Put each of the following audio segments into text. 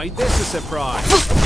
Now ain't this a surprise?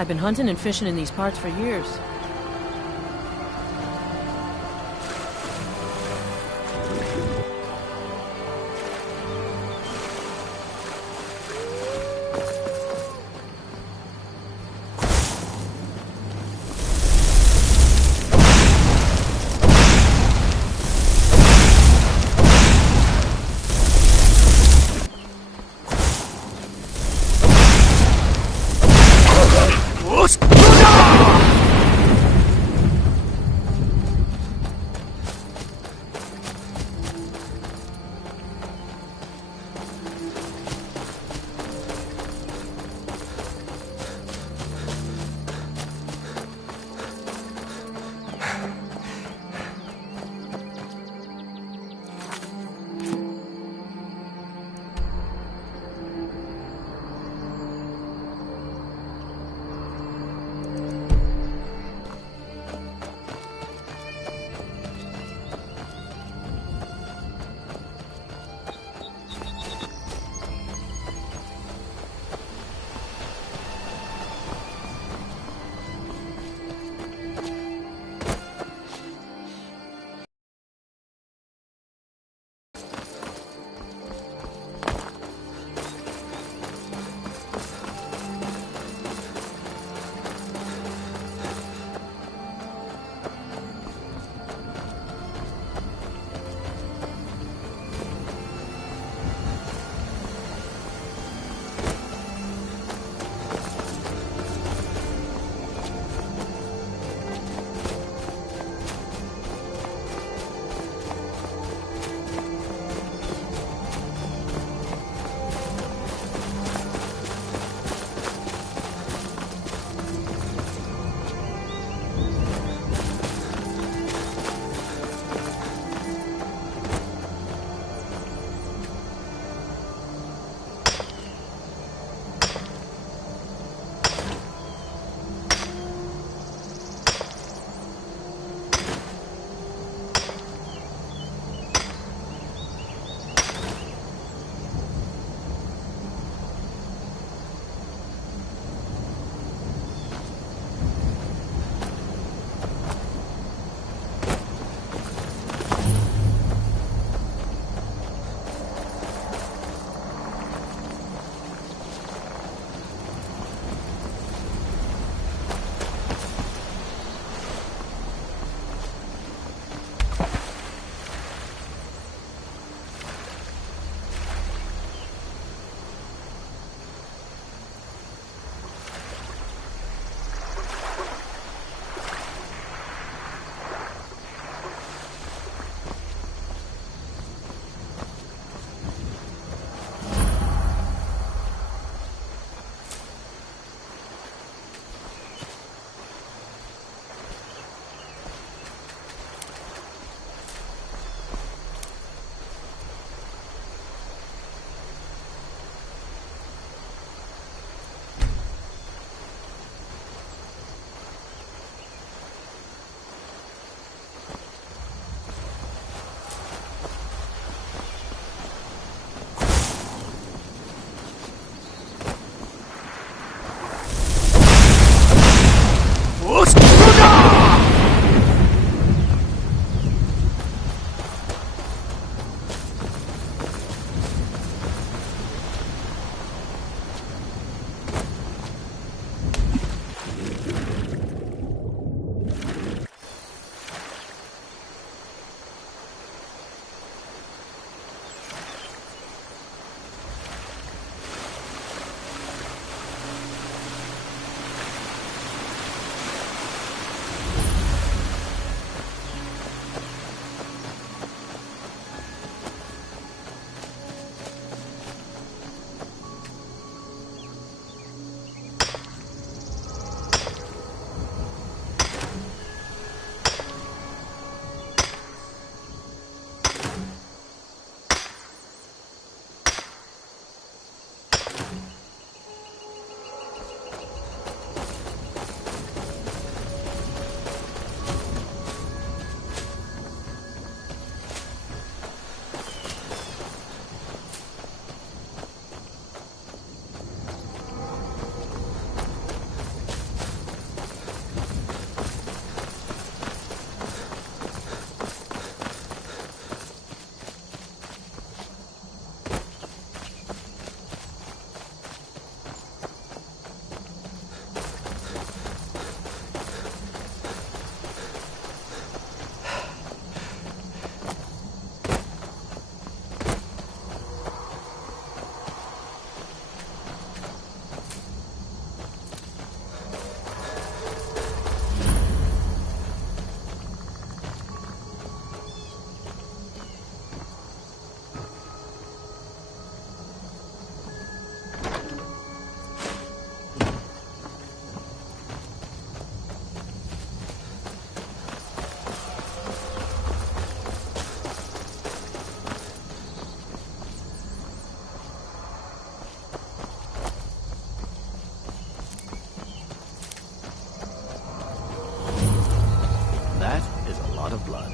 I've been hunting and fishing in these parts for years. That is a lot of blood.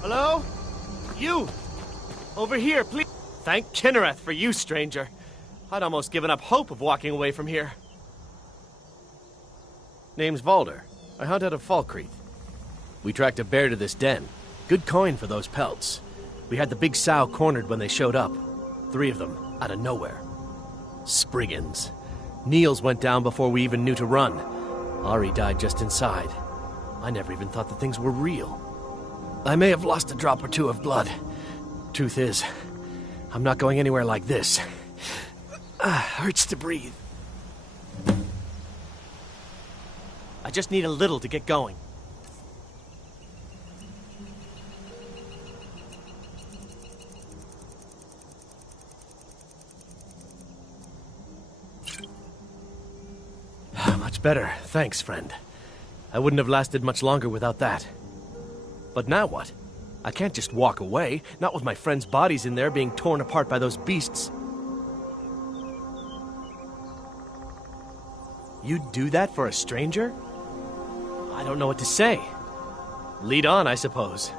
Hello? You! Over here, please! Thank Kinnereth for you, stranger. I'd almost given up hope of walking away from here. Name's Valder. I hunt out of Falkreath. We tracked a bear to this den. Good coin for those pelts. We had the big sow cornered when they showed up. 3 of them, out of nowhere. Spriggans. Niels went down before we even knew to run. Ari died just inside. I never even thought the things were real. I may have lost a drop or 2 of blood. Truth is, I'm not going anywhere like this. Hurts to breathe. I just need a little to get going. Much better. Thanks, friend. I wouldn't have lasted much longer without that. But now what? I can't just walk away, not with my friends' bodies in there being torn apart by those beasts. You'd do that for a stranger? I don't know what to say. Lead on, I suppose.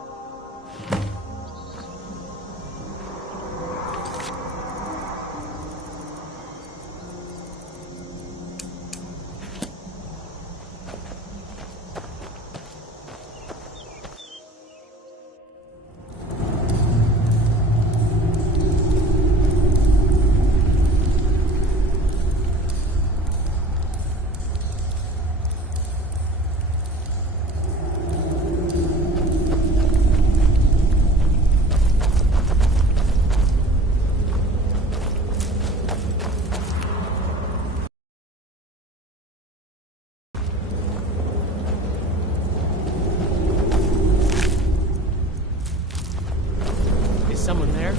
Someone there?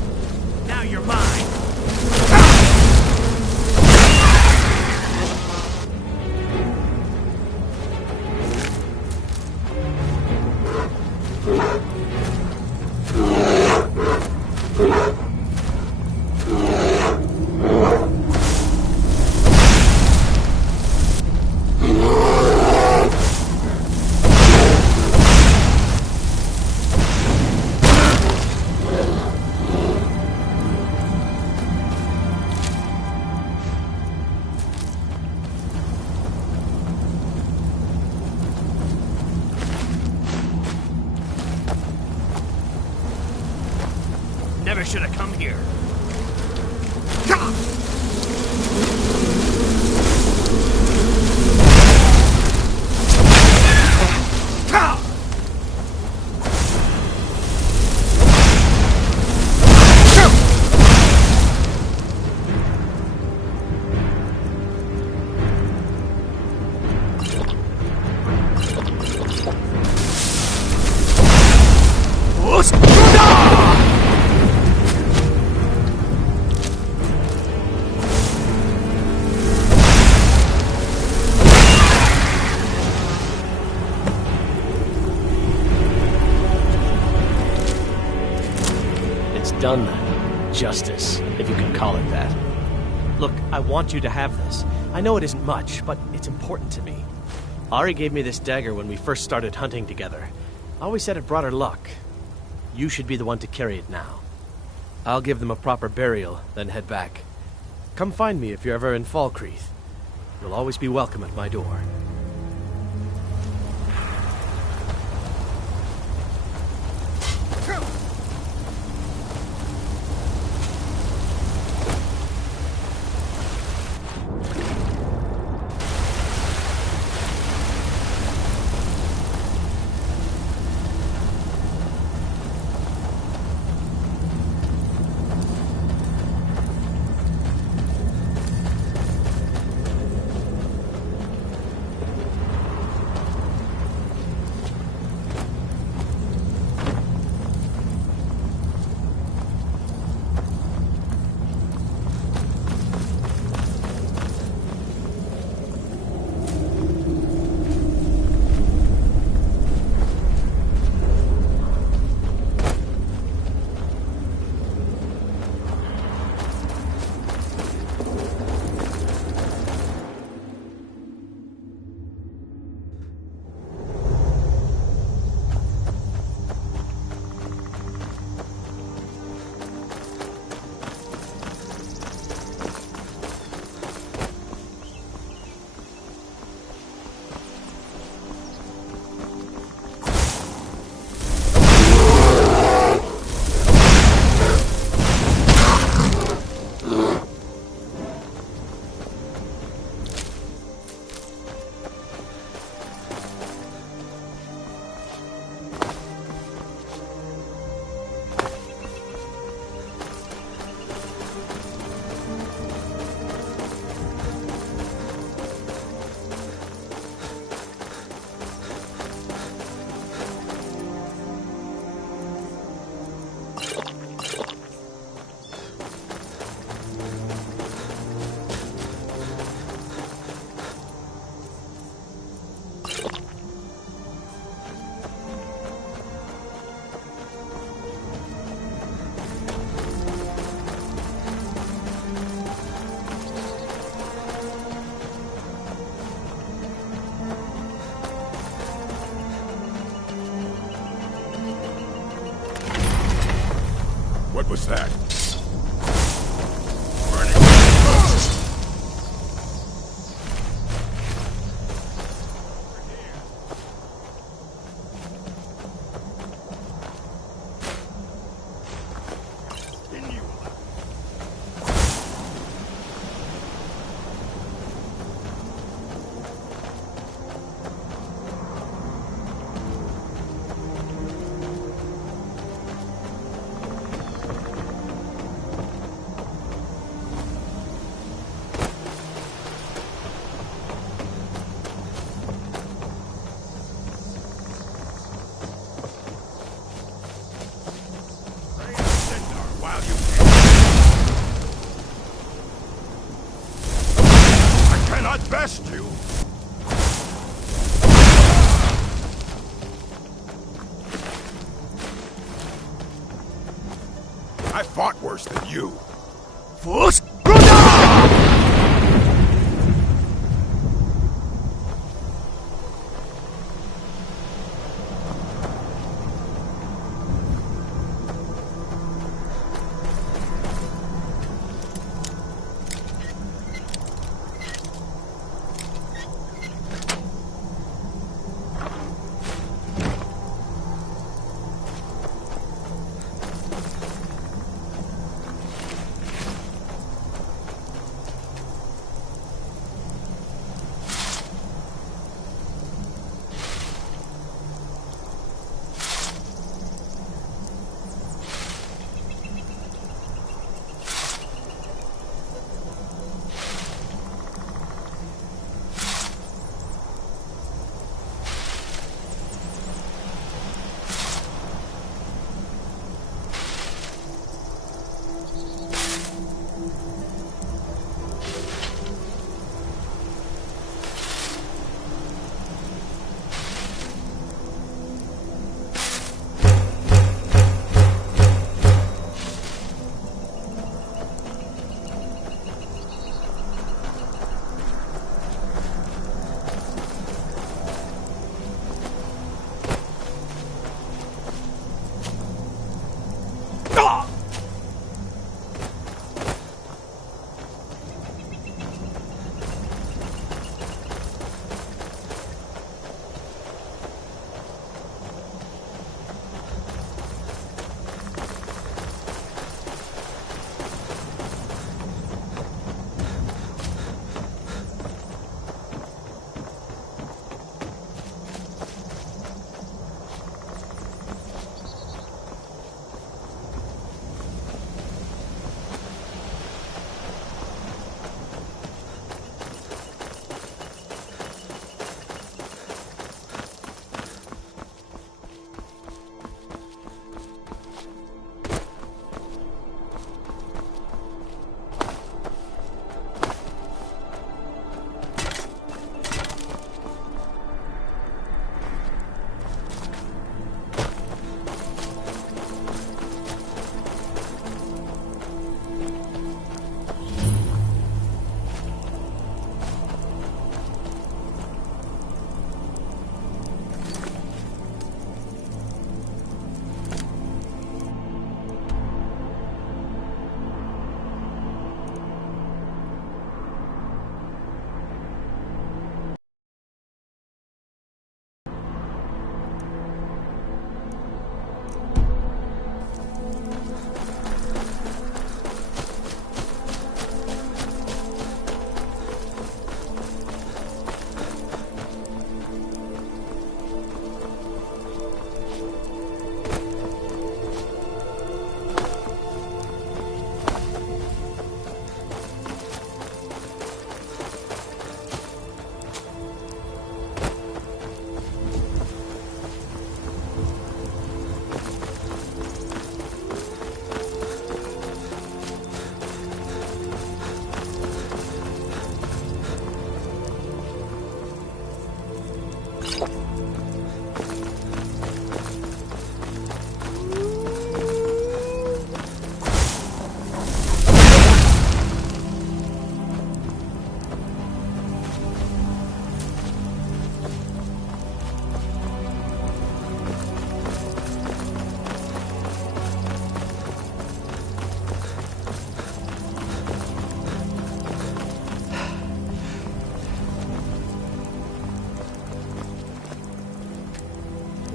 Now you're mine! Never should have come here. Done then. Justice, if you can call it that. Look, I want you to have this. I know it isn't much, but it's important to me. Ari gave me this dagger when we first started hunting together. I always said it brought her luck. You should be the one to carry it now. I'll give them a proper burial, then head back. Come find me if you're ever in Falkreath. You'll always be welcome at my door. What was that? Best you. I fought worse than you. Fuss!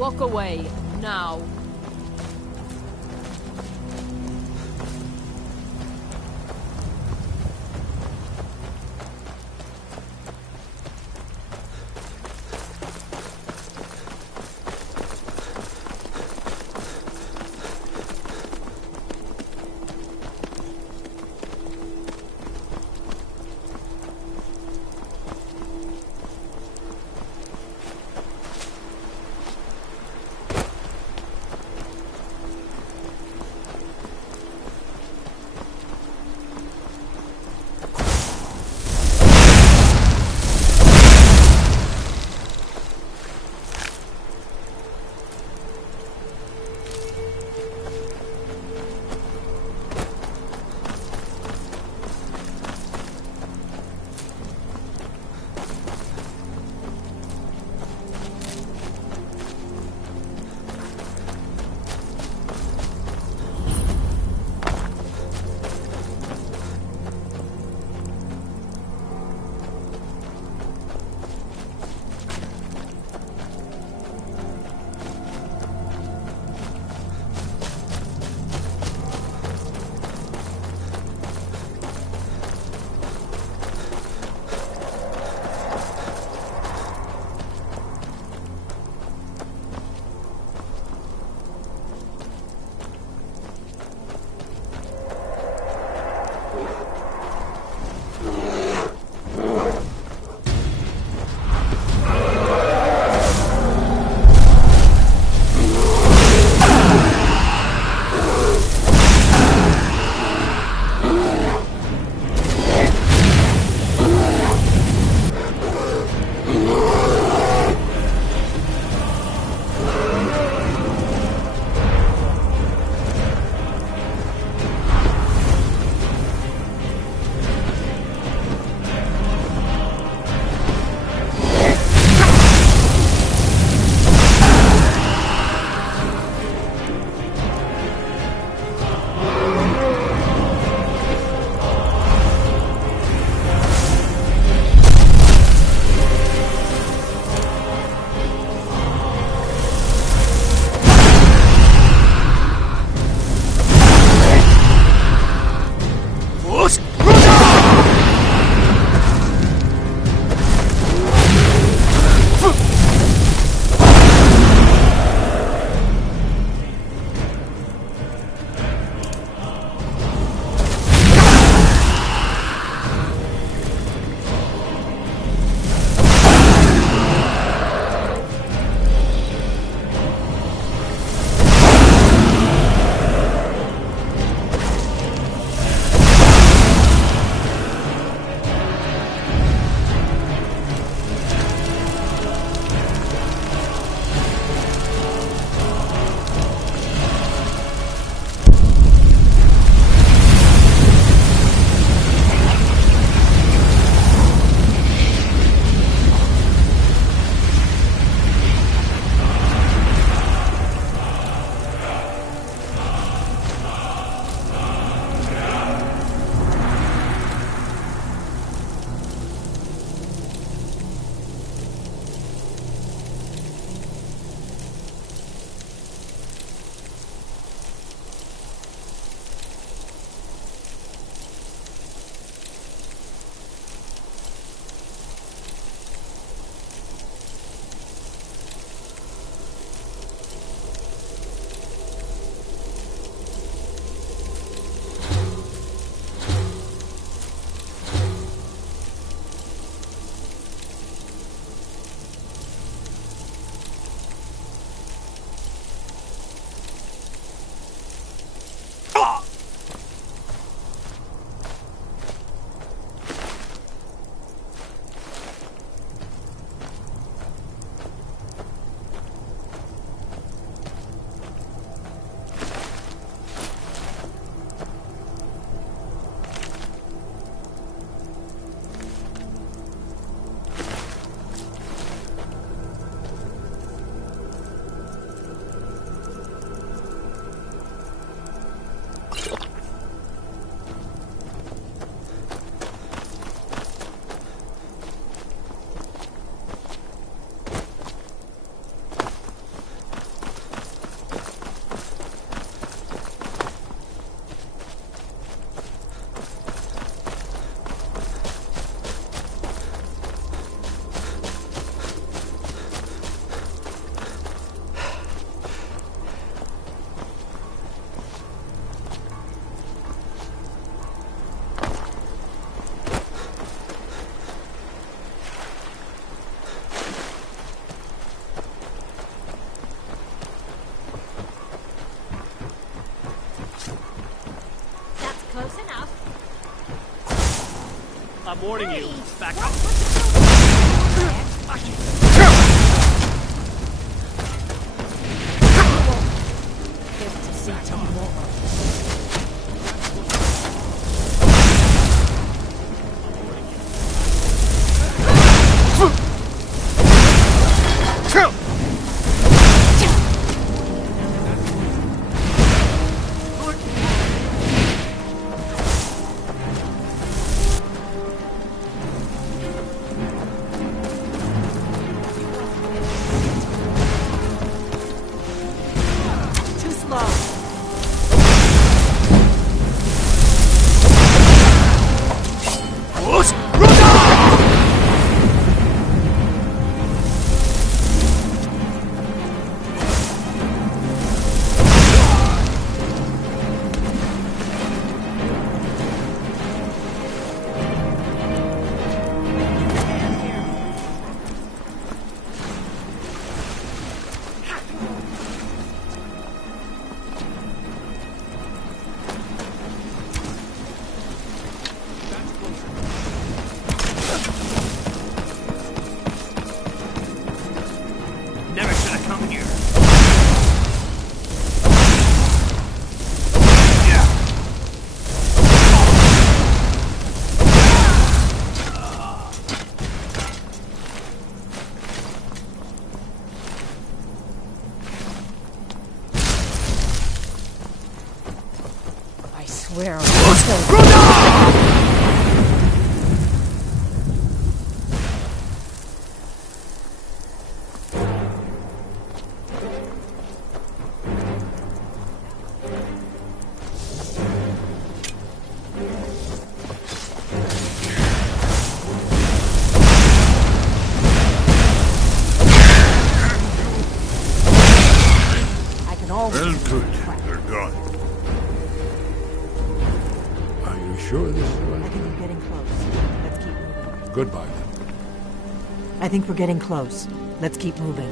Walk away, now. I'm warning you. Hey, Back what? up. What's Live to see tomorrow. Too slow. Never should have come here. I swear I'll kill you. I can always Well, use good. a trap. They're gone. Are you sure this is the I right think we're time? getting close. Let's keep moving. Goodbye, then. I think we're getting close. Let's keep moving.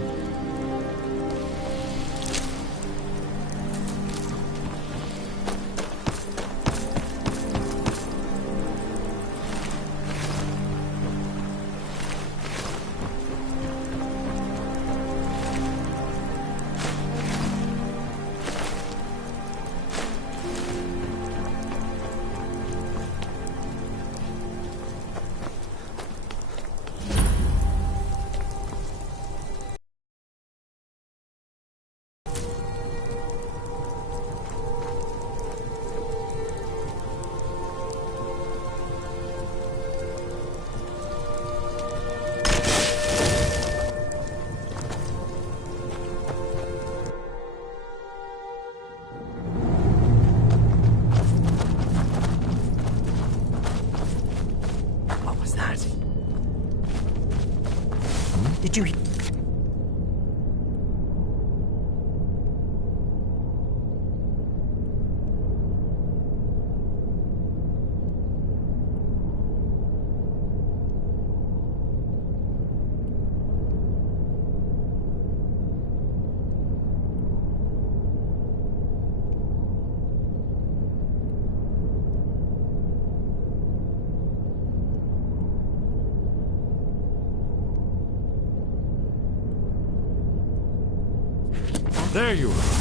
What was that? Did you... There you are.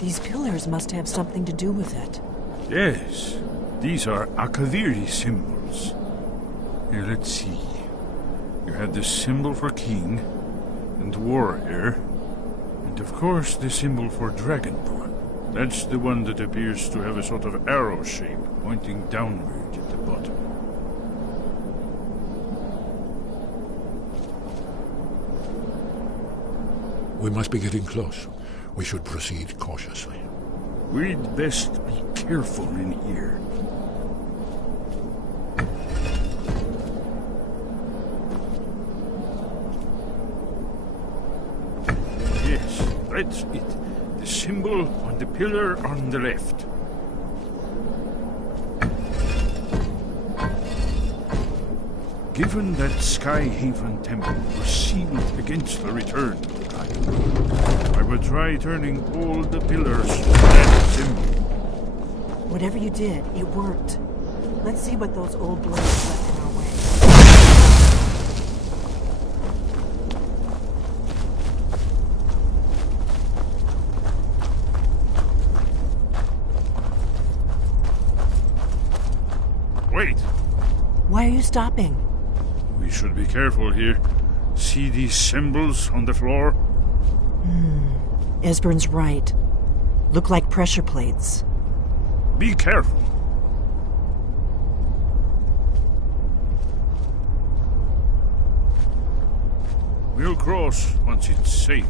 These pillars must have something to do with it. Yes, these are Akaviri symbols. Here, let's see. You have the symbol for king and warrior, and of course the symbol for dragonborn. That's the one that appears to have a sort of arrow shape pointing downward at the bottom. We must be getting close. We should proceed cautiously. We'd best be careful in here. Yes, that's it. The symbol on the pillar on the left. Given that Skyhaven temple was sealed against the return of the dragon, I would try turning all the pillars to that symbol. Whatever you did, it worked. Let's see what those old blades left in our way. Wait! Why are you stopping? We should be careful here. See these symbols on the floor? Esbern's right. Look like pressure plates. Be careful. We'll cross once it's safe.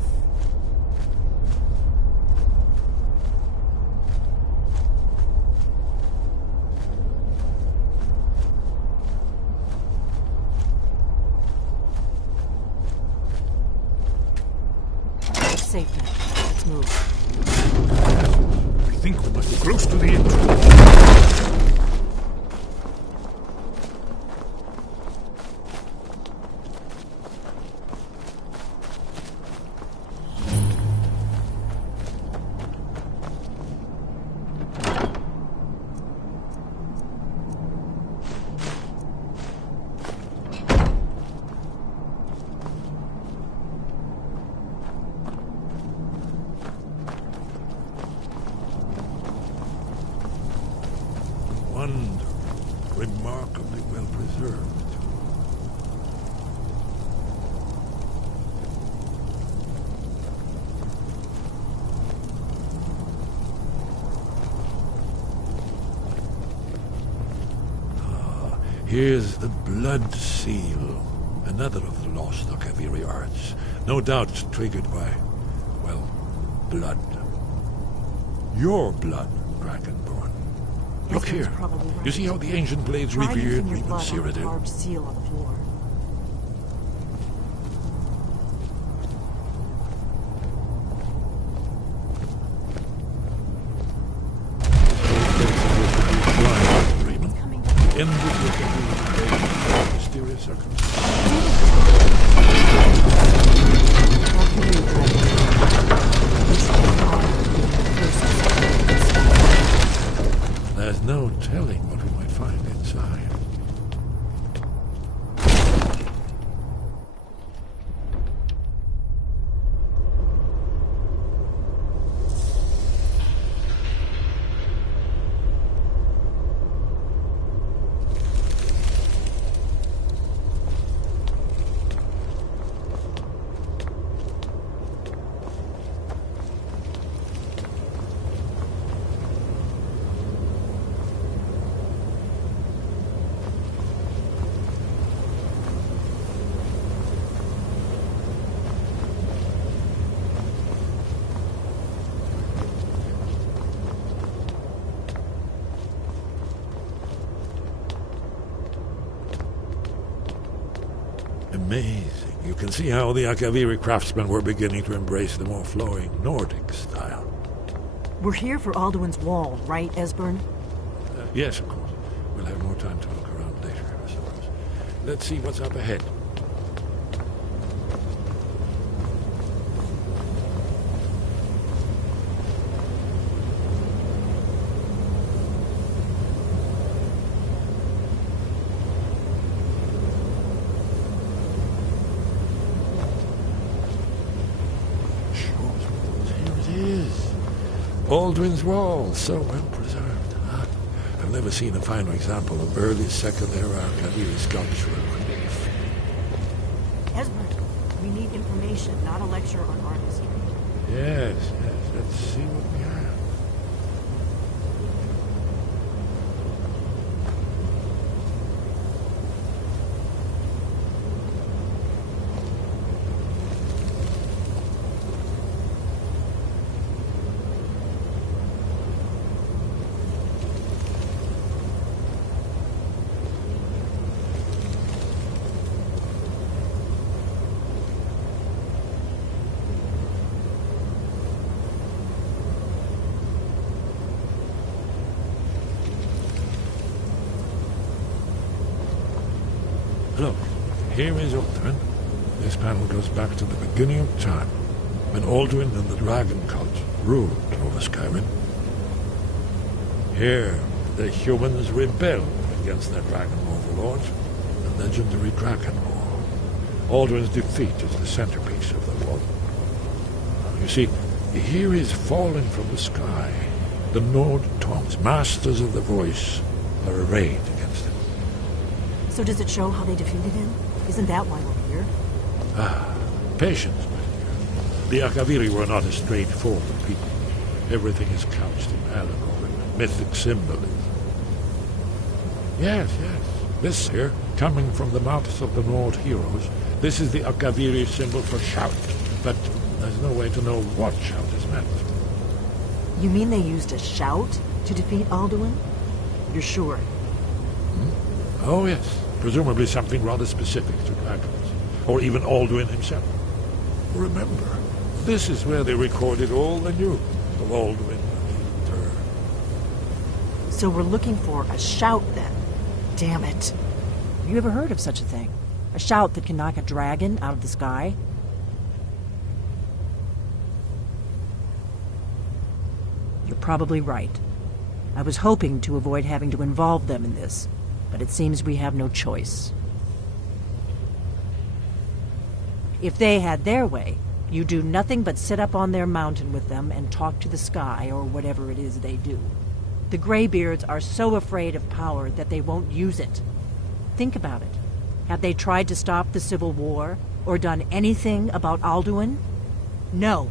Safe now. Let's move. I think we must be close to the entrance. Remarkably well preserved. Here's the blood seal, another of the lost Akaviri arts. No doubt triggered by, well, blood. Your blood, Dragonborn. Look Esbern's here. probably right. You see how the ancient blades Try revered using your even blood on the Cyrodiil? carved seal on the floor. End with your complete mysterious circumstances. There's no telling what we might find inside. Amazing. You can see how the Akaviri craftsmen were beginning to embrace the more flowing Nordic style. We're here for Alduin's Wall, right, Esbern? Yes, of course. We'll have more time to look around later, I suppose. Let's see what's up ahead. Aldwin's Wall, so well preserved. Huh? I've never seen a finer example of early Second Era Arcadia sculptural relief. Esbert, we need information, not a lecture on art history. Yes, let's see what we have. Look, here is Ulthuan. This panel goes back to the beginning of time, when Alduin and the Dragon Cult ruled over Skyrim. Here, the humans rebelled against their dragon overlord, the legendary Dragon War. Alduin's defeat is the centerpiece of the war. You see, here is falling from the sky. The Nord Tongs, masters of the voice, are arrayed against him. So does it show how they defeated him? Isn't that why we're here? Patience, my dear. The Akaviri were not a straightforward people. Everything is couched in allegory, mythic symbolism. Yes. This here, coming from the mouths of the Nord heroes, this is the Akaviri symbol for shout. But there's no way to know what shout is meant. You mean they used a shout to defeat Alduin? You're sure? Oh, yes. Presumably something rather specific to dragons, or even Alduin himself. Remember, this is where they recorded all they knew of Alduin and her. So we're looking for a shout then. Damn it. Have you ever heard of such a thing? A shout that can knock a dragon out of the sky? You're probably right. I was hoping to avoid having to involve them in this, but it seems we have no choice. If they had their way, you do nothing but sit up on their mountain with them and talk to the sky or whatever it is they do. The Greybeards are so afraid of power that they won't use it. Think about it. Have they tried to stop the Civil War or done anything about Alduin? No.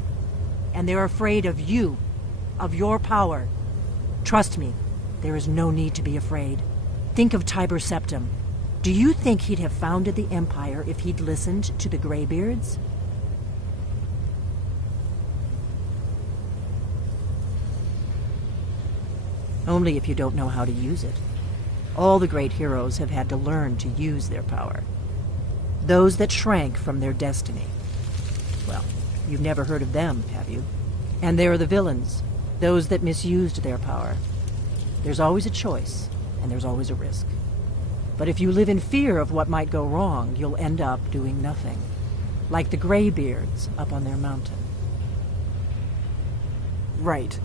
And they're afraid of you, of your power. Trust me, there is no need to be afraid. Think of Tiber Septim. Do you think he'd have founded the Empire if he'd listened to the Greybeards? Only if you don't know how to use it. All the great heroes have had to learn to use their power. Those that shrank from their destiny. Well, you've never heard of them, have you? And there are the villains, those that misused their power. There's always a choice, and there's always a risk. But if you live in fear of what might go wrong, you'll end up doing nothing. Like the Greybeards up on their mountain. Right.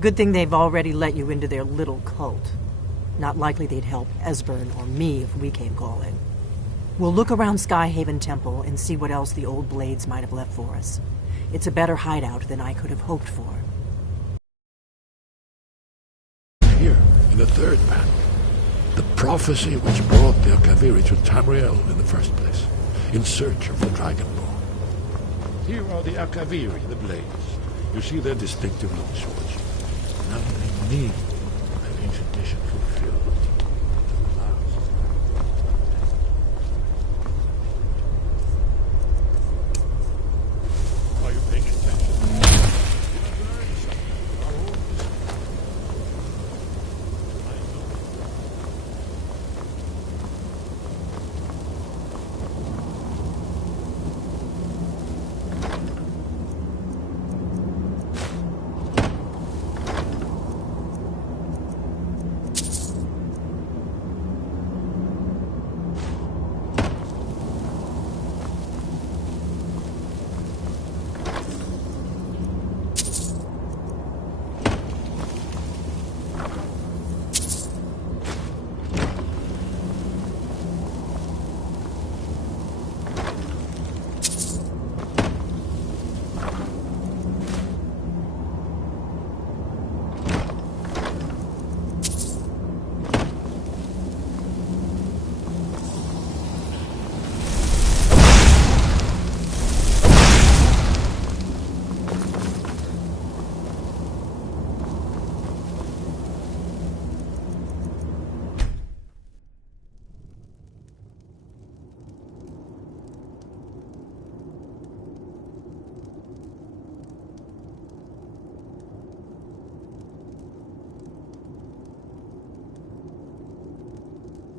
Good thing they've already let you into their little cult. Not likely they'd help Esbern or me if we came calling. We'll look around Skyhaven Temple and see what else the old blades might have left for us. It's a better hideout than I could have hoped for. Here, in the third panel, the prophecy which brought the Akaviri to Tamriel in the first place, in search of the Dragon Ball. Here are the Akaviri, the blades. You see their distinctive long swords. Now they need an ancient mission fulfilled. Are you paying attention?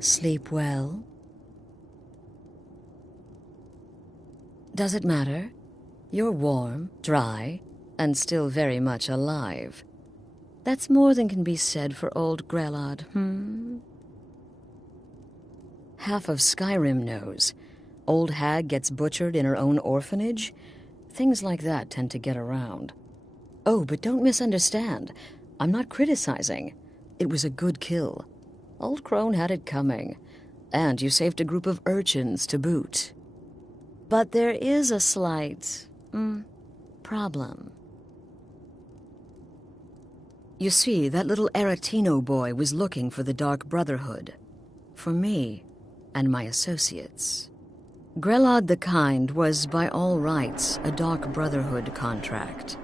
Sleep well? Does it matter? You're warm, dry, and still very much alive. That's more than can be said for old Grelod, Half of Skyrim knows. Old hag gets butchered in her own orphanage. Things like that tend to get around. Oh, but don't misunderstand. I'm not criticizing. It was a good kill. Old crone had it coming. And you saved a group of urchins to boot. But there is a slight, problem. You see, that little Aretino boy was looking for the Dark Brotherhood. For me and my associates. Grelod the Kind was, by all rights, a Dark Brotherhood contract.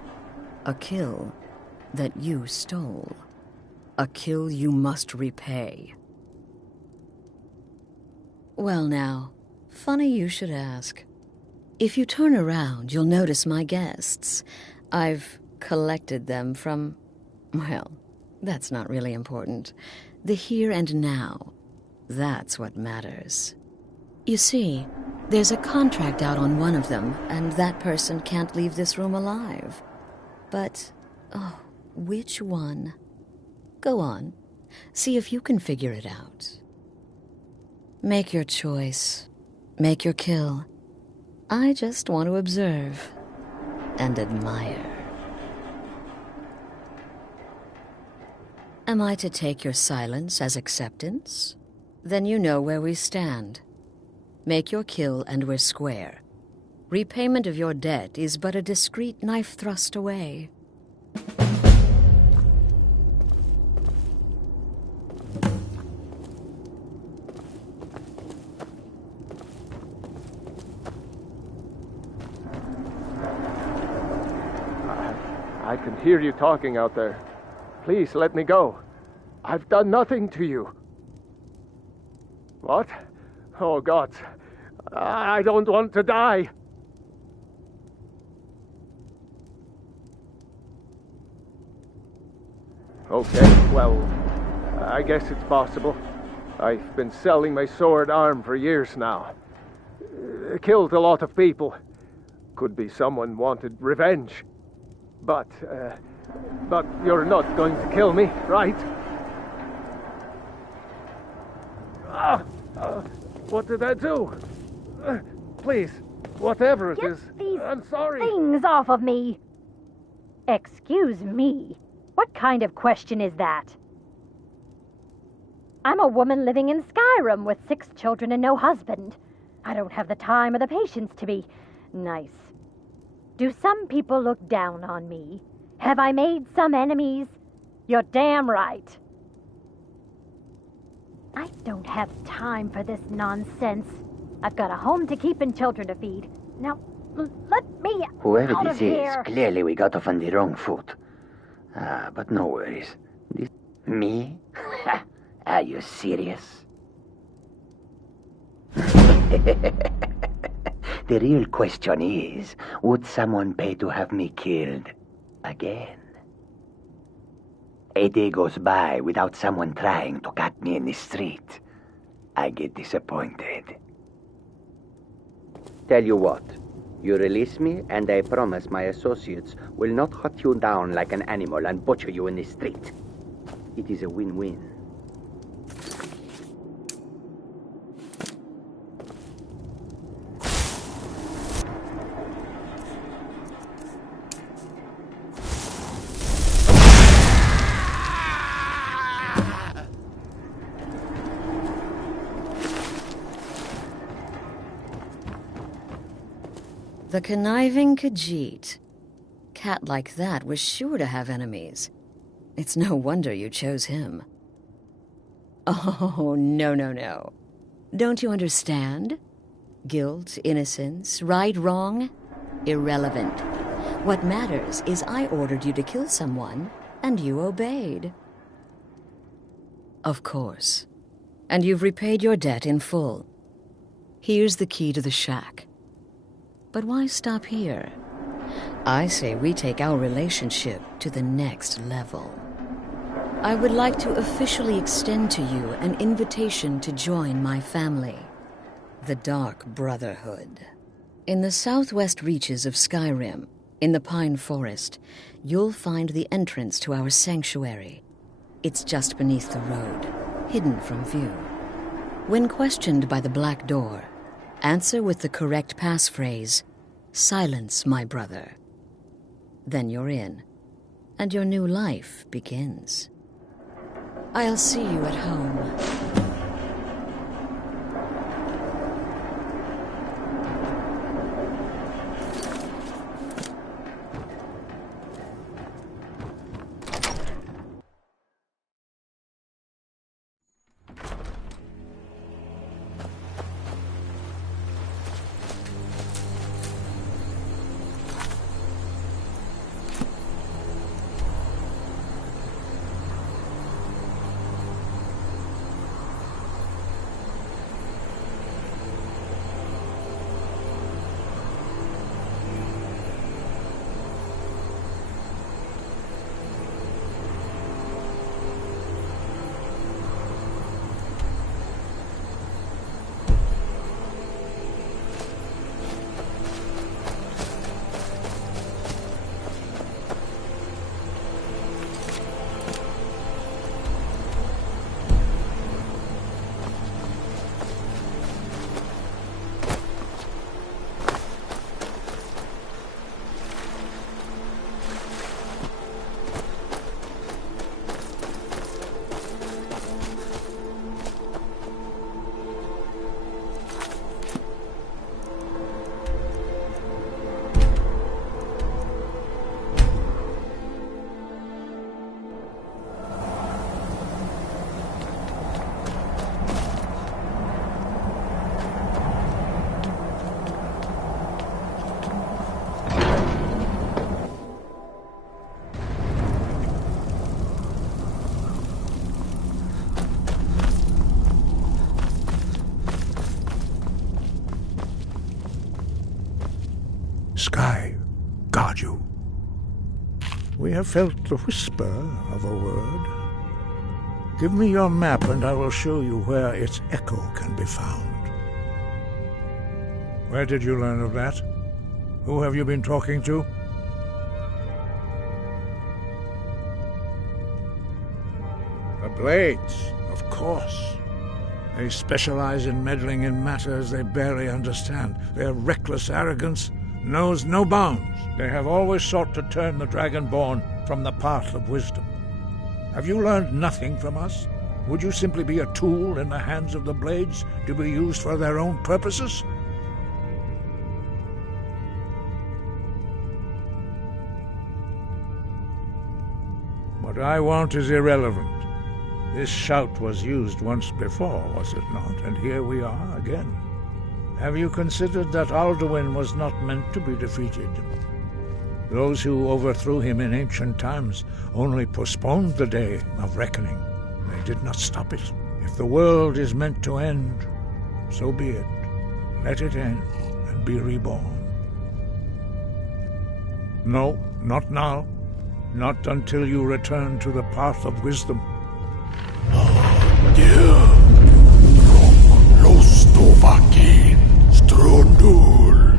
A kill that you stole. A kill you must repay. Well now, funny you should ask. If you turn around, you'll notice my guests. I've collected them from, well, that's not really important. The here and now, that's what matters. You see, there's a contract out on one of them, and that person can't leave this room alive. But, oh, which one? Go on, see if you can figure it out. Make your choice. Make your kill. I just want to observe and admire. Am I to take your silence as acceptance? Then you know where we stand. Make your kill and we're square. Repayment of your debt is but a discreet knife thrust away. I can hear you talking out there. Please let me go. I've done nothing to you. What? Oh, God. I don't want to die. Okay, well, I guess it's possible. I've been selling my sword arm for years now. Killed a lot of people. Could be someone wanted revenge. But you're not going to kill me, right? What did I do? Please, whatever it is, I'm sorry. Things off of me. Excuse me. What kind of question is that? I'm a woman living in Skyrim with 6 children and no husband. I don't have the time or the patience to be nice. Do some people look down on me? Have I made some enemies? You're damn right. I don't have time for this nonsense. I've got a home to keep and children to feed. Now, let me Whoever out this of here. is, clearly we got off on the wrong foot. But no worries. Me? Are you serious? The real question is, would someone pay to have me killed again? A day goes by without someone trying to cut me in the street. I get disappointed. Tell you what, you release me and I promise my associates will not hunt you down like an animal and butcher you in the street. It is a win-win. The conniving Khajiit. Cat like that was sure to have enemies. It's no wonder you chose him. Oh, no. Don't you understand? Guilt, innocence, right, wrong? Irrelevant. What matters is I ordered you to kill someone, and you obeyed. Of course. And you've repaid your debt in full. Here's the key to the shack. But why stop here? I say we take our relationship to the next level. I would like to officially extend to you an invitation to join my family, the Dark Brotherhood. In the southwest reaches of Skyrim, in the Pine Forest, you'll find the entrance to our sanctuary. It's just beneath the road, hidden from view. When questioned by the Black Door, answer with the correct passphrase, "Silence, my brother." Then you're in, and your new life begins. I'll see you at home. Sky, guard you. We have felt the whisper of a word. Give me your map and I will show you where its echo can be found. Where did you learn of that? Who have you been talking to? The Blades, of course. They specialize in meddling in matters they barely understand. Their reckless arrogance knows no bounds. They have always sought to turn the Dragonborn from the path of wisdom. Have you learned nothing from us? Would you simply be a tool in the hands of the Blades to be used for their own purposes? What I want is irrelevant. This shout was used once before, was it not? And here we are again. Have you considered that Alduin was not meant to be defeated? Those who overthrew him in ancient times only postponed the day of reckoning. They did not stop it. If the world is meant to end, so be it. Let it end and be reborn. No, not now. Not until you return to the path of wisdom. Strundul,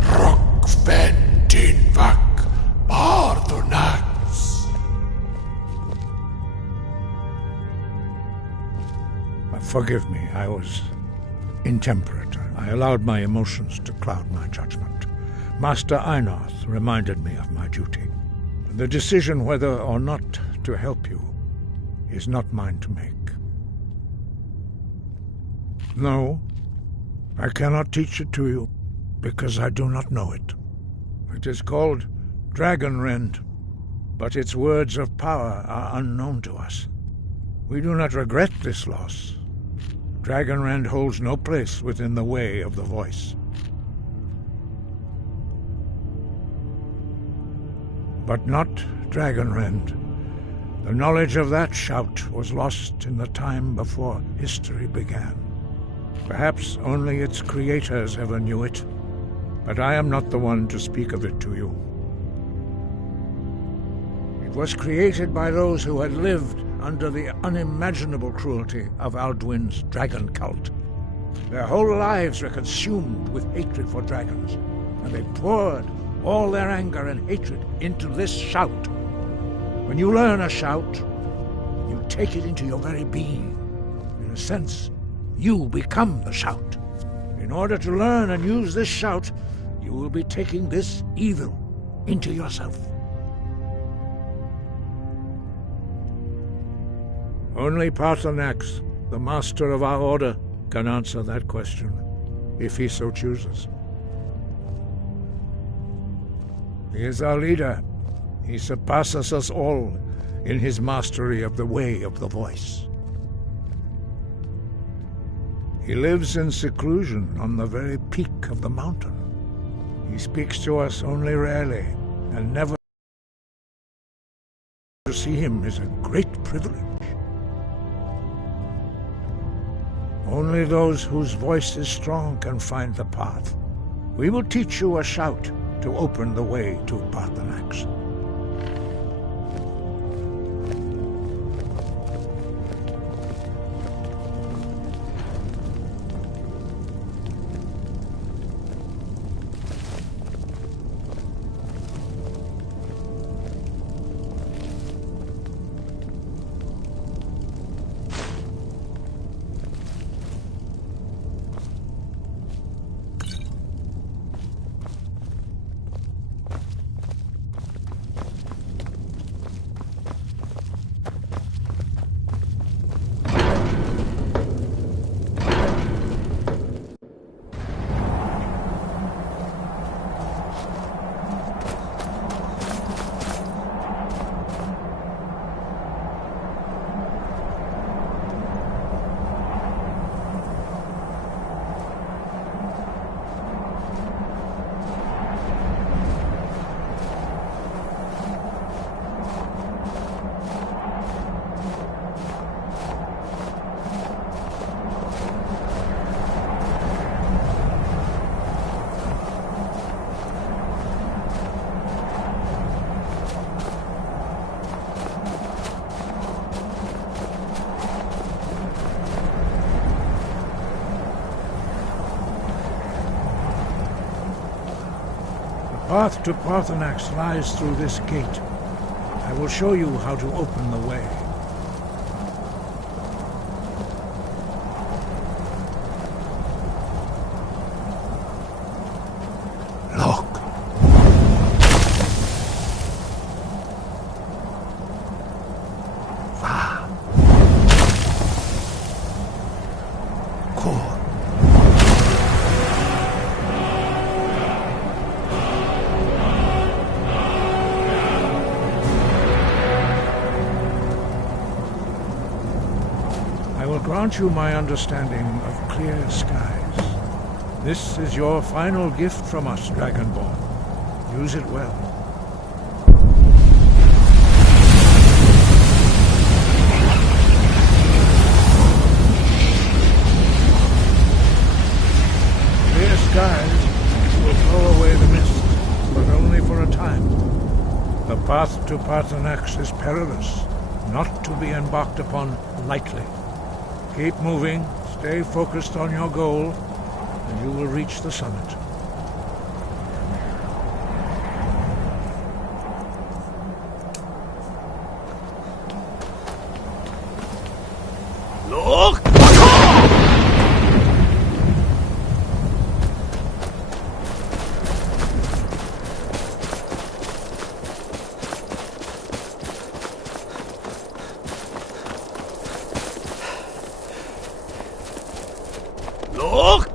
Rockventinvak, Bardonax. Forgive me, I was intemperate. I allowed my emotions to cloud my judgment. Master Einarth reminded me of my duty. The decision whether or not to help you is not mine to make. No, I cannot teach it to you, because I do not know it. It is called Dragonrend, but its words of power are unknown to us. We do not regret this loss. Dragonrend holds no place within the way of the voice. But not Dragonrend. The knowledge of that shout was lost in the time before history began. Perhaps only its creators ever knew it, but I am not the one to speak of it to you. It was created by those who had lived under the unimaginable cruelty of Alduin's dragon cult. Their whole lives were consumed with hatred for dragons, and they poured all their anger and hatred into this shout. When you learn a shout, you take it into your very being. In a sense, you become the shout. In order to learn and use this shout, you will be taking this evil into yourself. Only Paarthurnax, the master of our order, can answer that question, if he so chooses. He is our leader. He surpasses us all in his mastery of the way of the voice. He lives in seclusion on the very peak of the mountain. He speaks to us only rarely, and never. To see him is a great privilege. Only those whose voice is strong can find the path. We will teach you a shout to open the way to Paarthurnax. The path to Paarthurnax lies through this gate. I will show you how to open the way. Look. Va. Cor. I will grant you my understanding of clear skies. This is your final gift from us, Dragonborn. Use it well. Clear skies will blow away the mist, but only for a time. The path to Paarthurnax is perilous, not to be embarked upon lightly. Keep moving, stay focused on your goal, and you will reach the summit. Look! Look!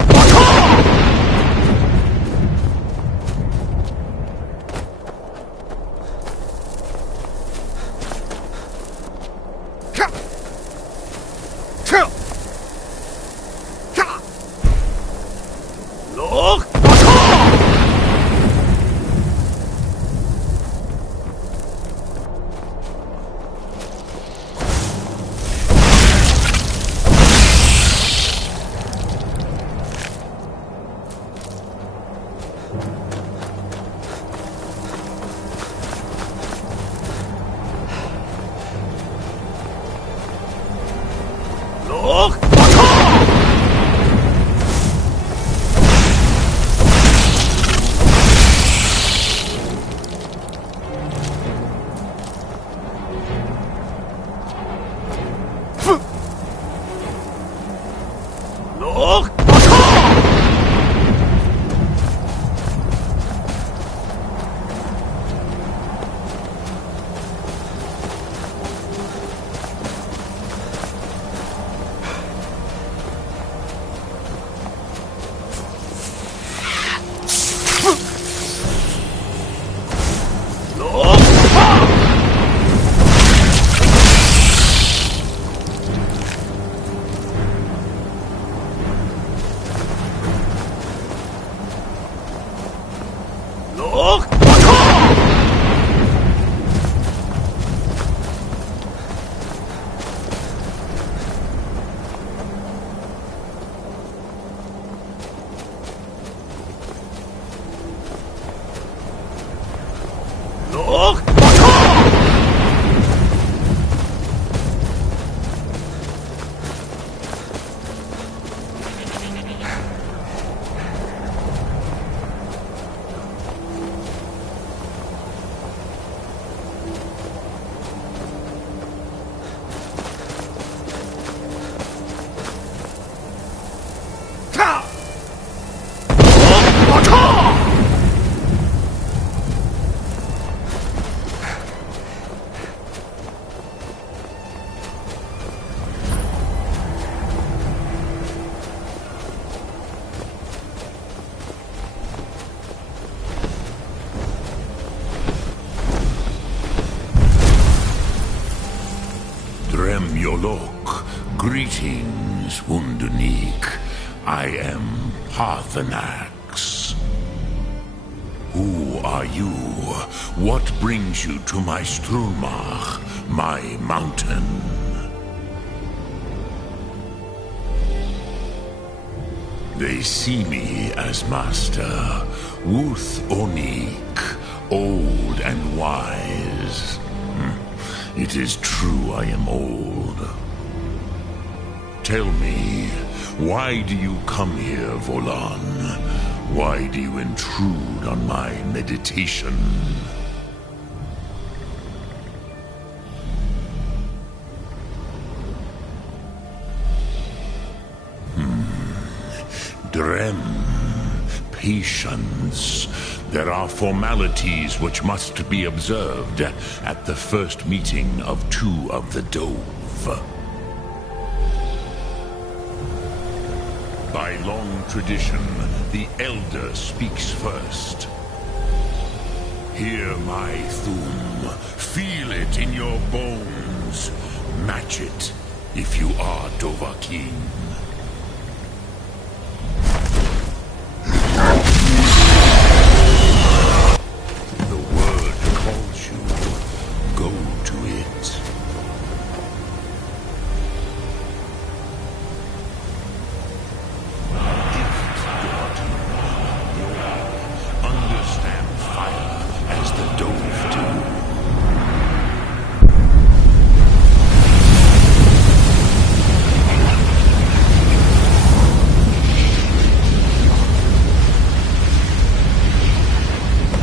Greetings, Wunderneek. I am Parthenax. Who are you? What brings you to my Strulmach, my mountain? They see me as master, Wuth Onik, old and wise. It is true I am old. Tell me, why do you come here, Volan? Why do you intrude on my meditation? Drem, patience. There are formalities which must be observed at the first meeting of two of the Dove. By long tradition, the Elder speaks first. Hear my Thum. Feel it in your bones. Match it if you are Dovahkiin. The word calls you. Go to it. Understand fire as the Dove do.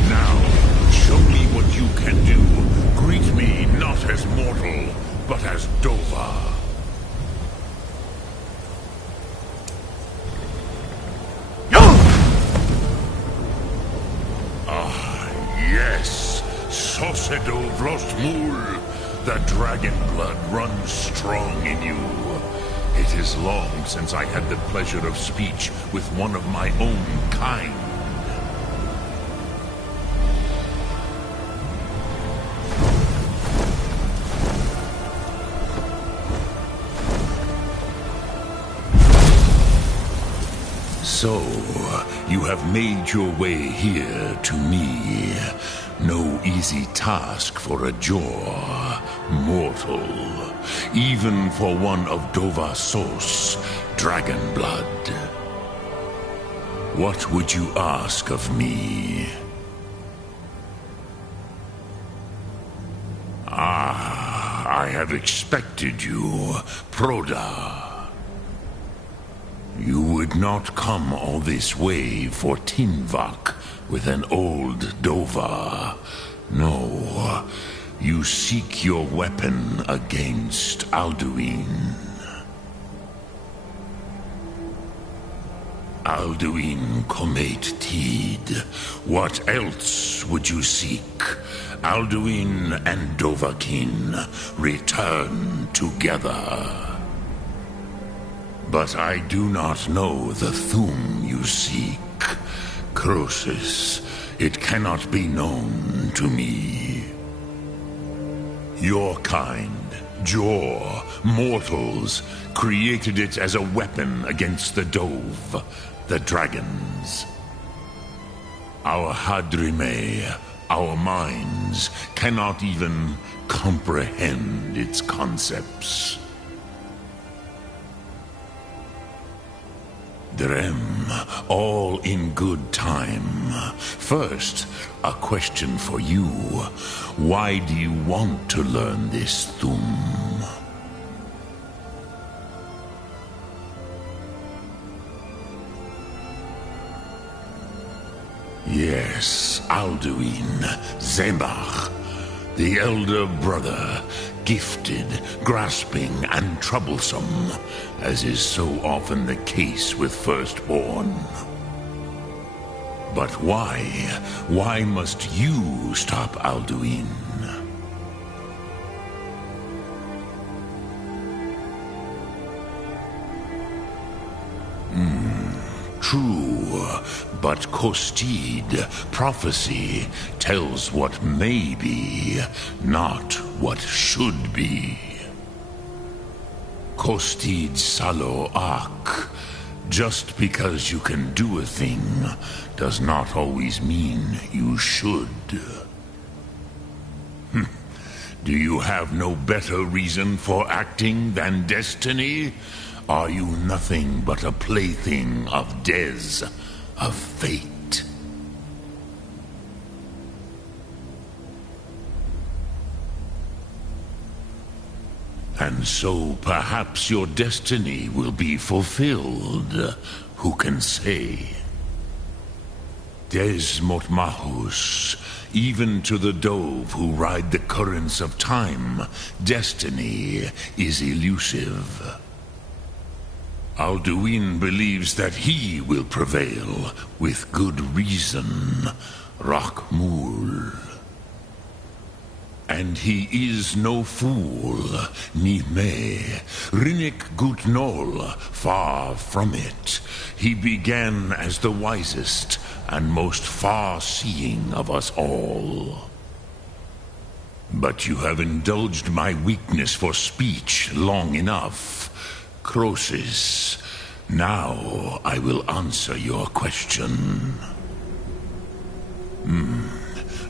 Now, show me what you can do. Greet me not as mortal, but as Dova. Yes, Sosedo Vrostmul, the dragon blood runs strong in you. It is long since I had the pleasure of speech with one of my own kind. So, you have made your way here to me. No easy task for a Jor, mortal. Even for one of Dova Sos, dragon blood. What would you ask of me? I have expected you, Proda. You would not come all this way for Tinvak with an old Dova. No, you seek your weapon against Alduin. Alduin Comate Tid. What else would you seek? Alduin and Dovahkiin return together. But I do not know the Thum you seek. Croesus, it cannot be known to me. Your kind, Jor, mortals, created it as a weapon against the Dove, the dragons. Our Hadrime, our minds, cannot even comprehend its concepts. Drem, all in good time. First, a question for you. Why do you want to learn this Thum? Yes, Alduin, Zebach, the elder brother, gifted, grasping, and troublesome, as is so often the case with firstborn. But why? Why must you stop Alduin? True, but Kostid, prophecy, tells what may be, not what should be. Kostid Salo Ak. Just because you can do a thing does not always mean you should. Do you have no better reason for acting than destiny? Are you nothing but a plaything of Des, of fate? And so perhaps your destiny will be fulfilled. Who can say? Des Motmahus, even to the dove who ride the currents of time, destiny is elusive. Alduin believes that he will prevail, with good reason. Rakmul. And he is no fool, ni me. Rinnik Gutnol, far from it. He began as the wisest and most far-seeing of us all. But you have indulged my weakness for speech long enough. Croesus, now I will answer your question.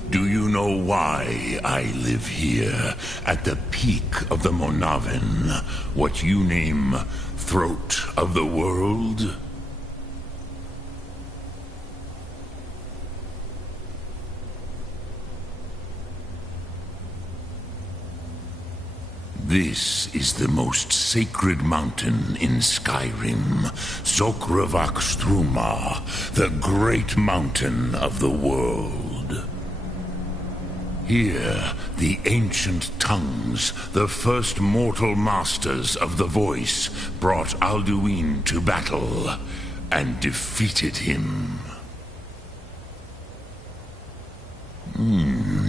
Do you know why I live here, at the peak of the Monavin, what you name throat of the world? This is the most sacred mountain in Skyrim, Zokravak Struma, the great mountain of the world. Here, the ancient tongues, the first mortal masters of the voice, brought Alduin to battle and defeated him.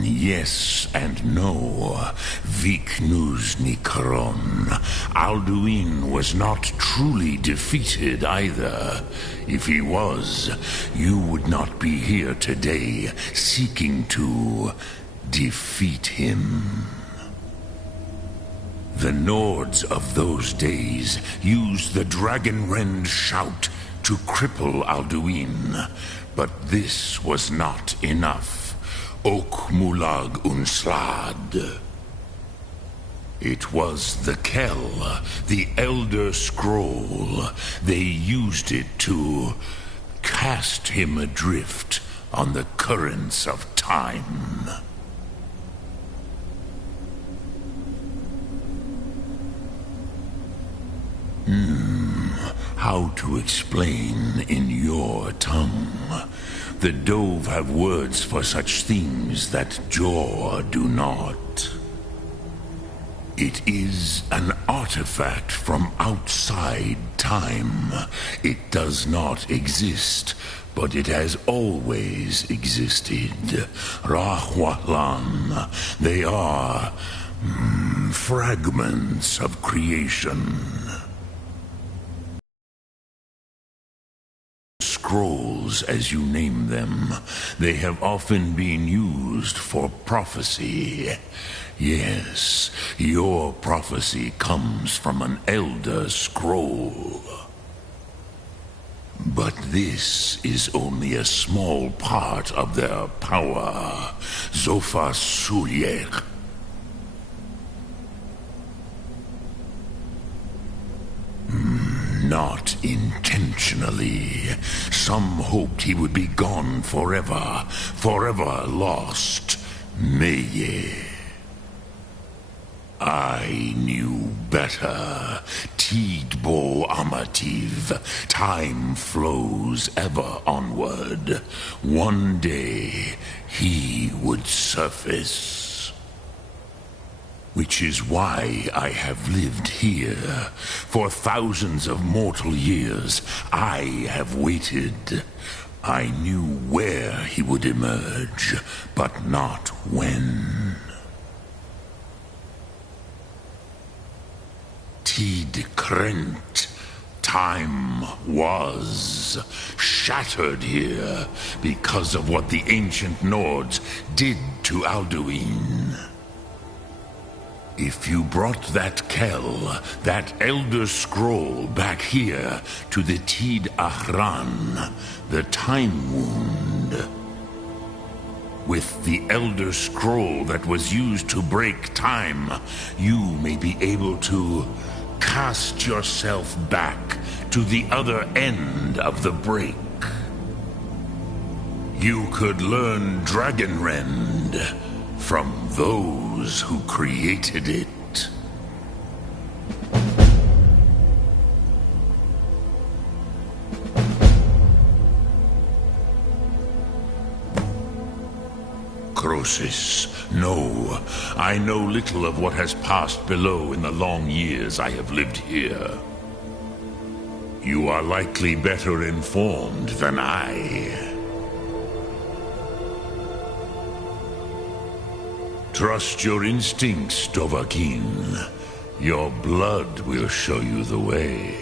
Yes and no. Viknuz Nikaron. Alduin was not truly defeated either. If he was, you would not be here today seeking to defeat him. The Nords of those days used the Dragonrend shout to cripple Alduin, but this was not enough. Ok Mulag Unslad. It was the Kell, the Elder Scroll. They used it to cast him adrift on the currents of time. How to explain in your tongue? The Dove have words for such things that Jor do not. It is an artifact from outside time. It does not exist, but it has always existed. Rahwalan. They are fragments of creation. Scrolls, as you name them, they have often been used for prophecy. Yes, your prophecy comes from an Elder Scroll. But this is only a small part of their power. Zofa Sulyek. Not intended. intentionally. Some hoped he would be gone forever, forever lost. Meye. I knew better. Tidbo Amativ. Time flows ever onward. One day he would surface. Which is why I have lived here. For thousands of mortal years, I have waited. I knew where he would emerge, but not when. Tid Krent. Time was shattered here because of what the ancient Nords did to Alduin. If you brought that Kell, that Elder Scroll, back here to the Tid Ahran, the Time Wound, with the Elder Scroll that was used to break time, you may be able to cast yourself back to the other end of the break. You could learn Dragonrend from those who created it. Crosis, no. I know little of what has passed below in the long years I have lived here. You are likely better informed than I. Trust your instincts, Dovahkiin. Your blood will show you the way.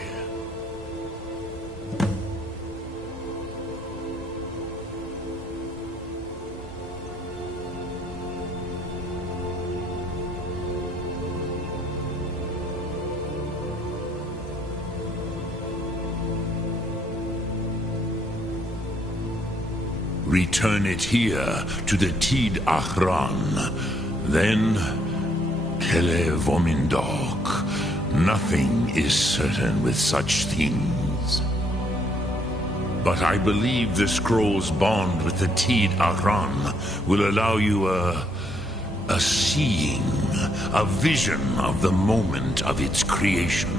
Return it here to the Tid Ahran. Then, Kele Vomindok. Nothing is certain with such things. But I believe the scroll's bond with the Tid Ahran will allow you a seeing, a vision of the moment of its creation.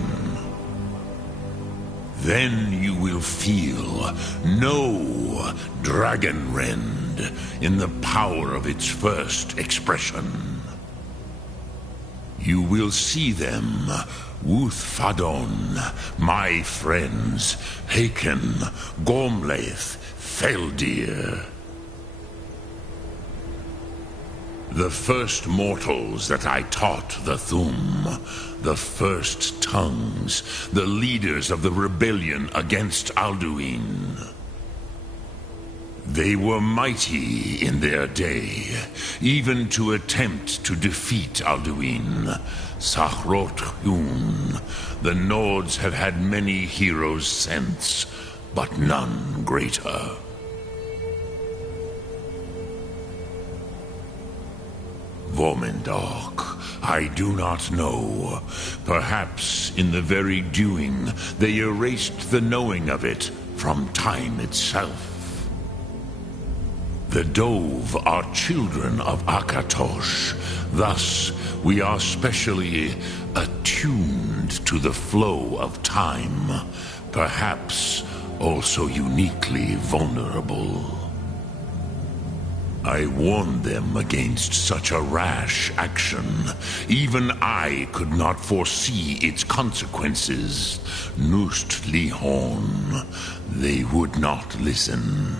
Then you will feel, know Dragonrend in the power of its first expression. You will see them, Wuthfadon, my friends, Haken, Gormlaith, Feldir. The first mortals that I taught the Thum, the first tongues, the leaders of the rebellion against Alduin. They were mighty in their day, even to attempt to defeat Alduin. Sahrot Hun, the Nords have had many heroes since, but none greater. Vomindok, I do not know. Perhaps in the very doing, they erased the knowing of it from time itself. The Dove are children of Akatosh. Thus, we are specially attuned to the flow of time. Perhaps also uniquely vulnerable. I warned them against such a rash action. Even I could not foresee its consequences. Nust Lihon, they would not listen.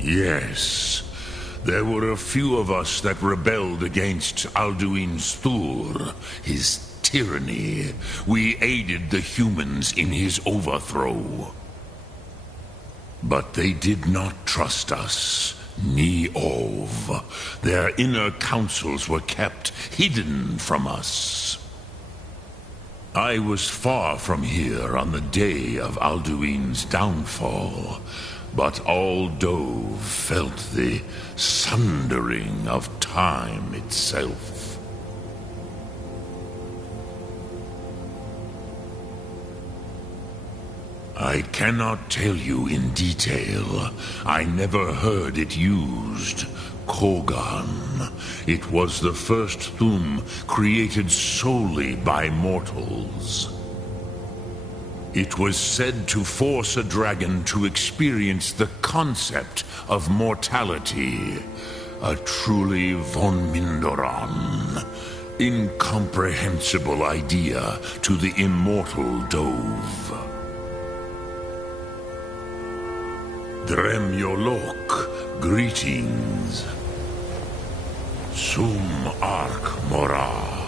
Yes, there were a few of us that rebelled against Alduin's Thur, his tyranny. We aided the humans in his overthrow. But they did not trust us, ni Ov. Their inner counsels were kept hidden from us. I was far from here on the day of Alduin's downfall, but all Dove felt the sundering of time itself. I cannot tell you in detail. I never heard it used. Kogan. It was the first Thum created solely by mortals. It was said to force a dragon to experience the concept of mortality. A truly von Mindoran. Incomprehensible idea to the immortal Dove. Dremyolok, greetings. Sum Ark Mora.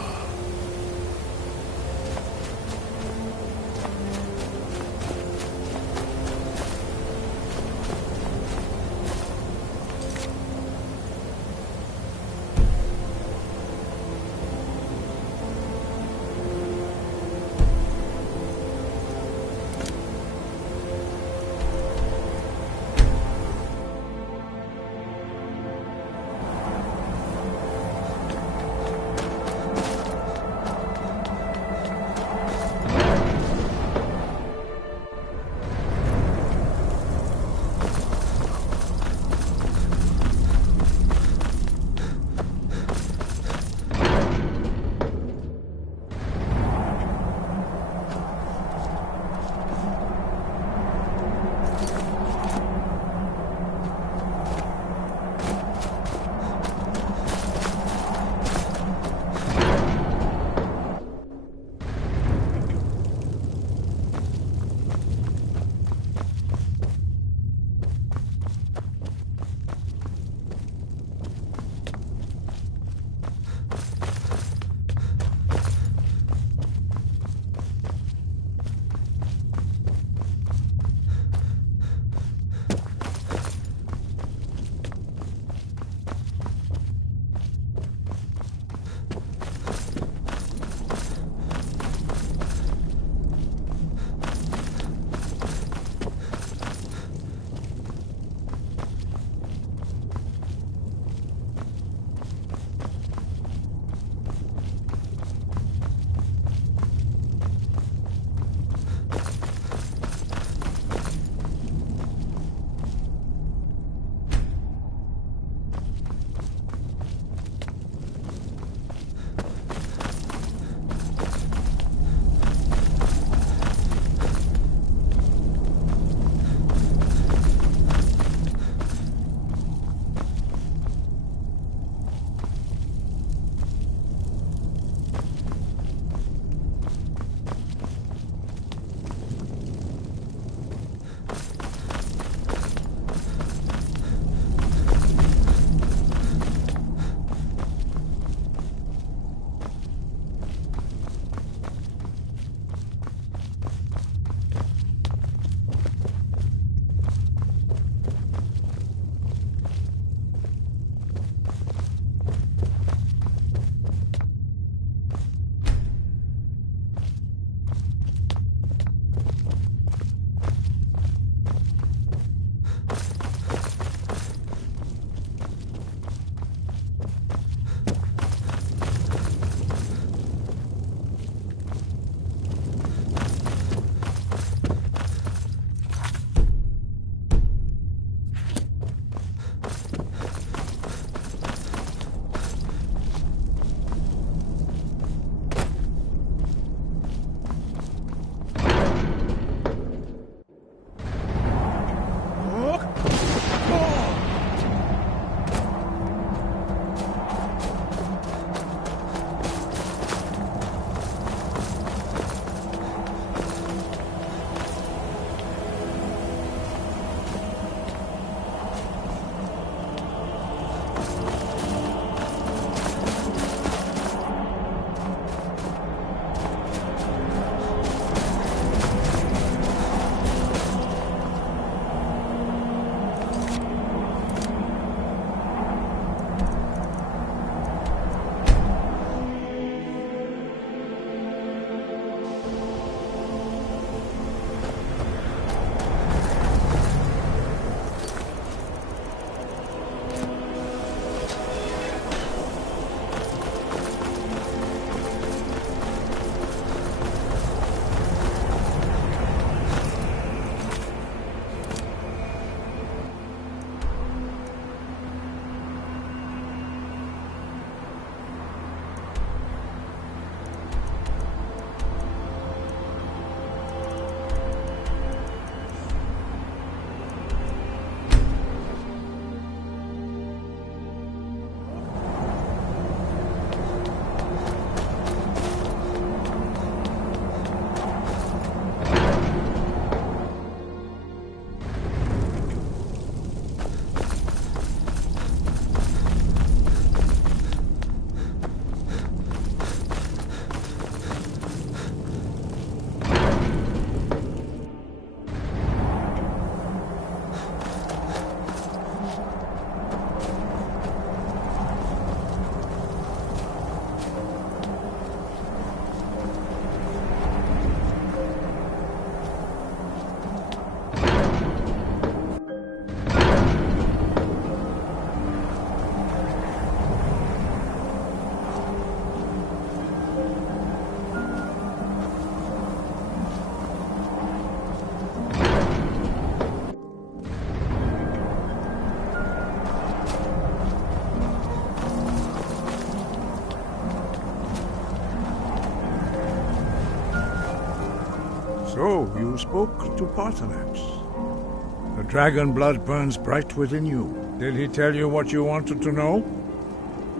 So, you spoke to Paarthurnax. The dragon blood burns bright within you. Did he tell you what you wanted to know?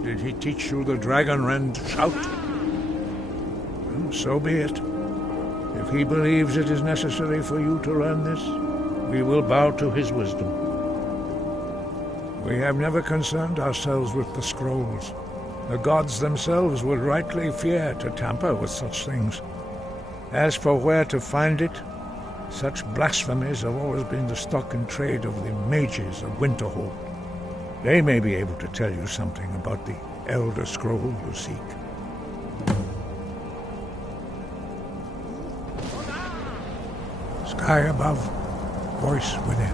Did he teach you the dragon rend shout? Well, so be it. If he believes it is necessary for you to learn this, we will bow to his wisdom. We have never concerned ourselves with the scrolls. The gods themselves would rightly fear to tamper with such things. As for where to find it, such blasphemies have always been the stock and trade of the mages of Winterhold. They may be able to tell you something about the Elder Scroll you seek. Sky above, voice within.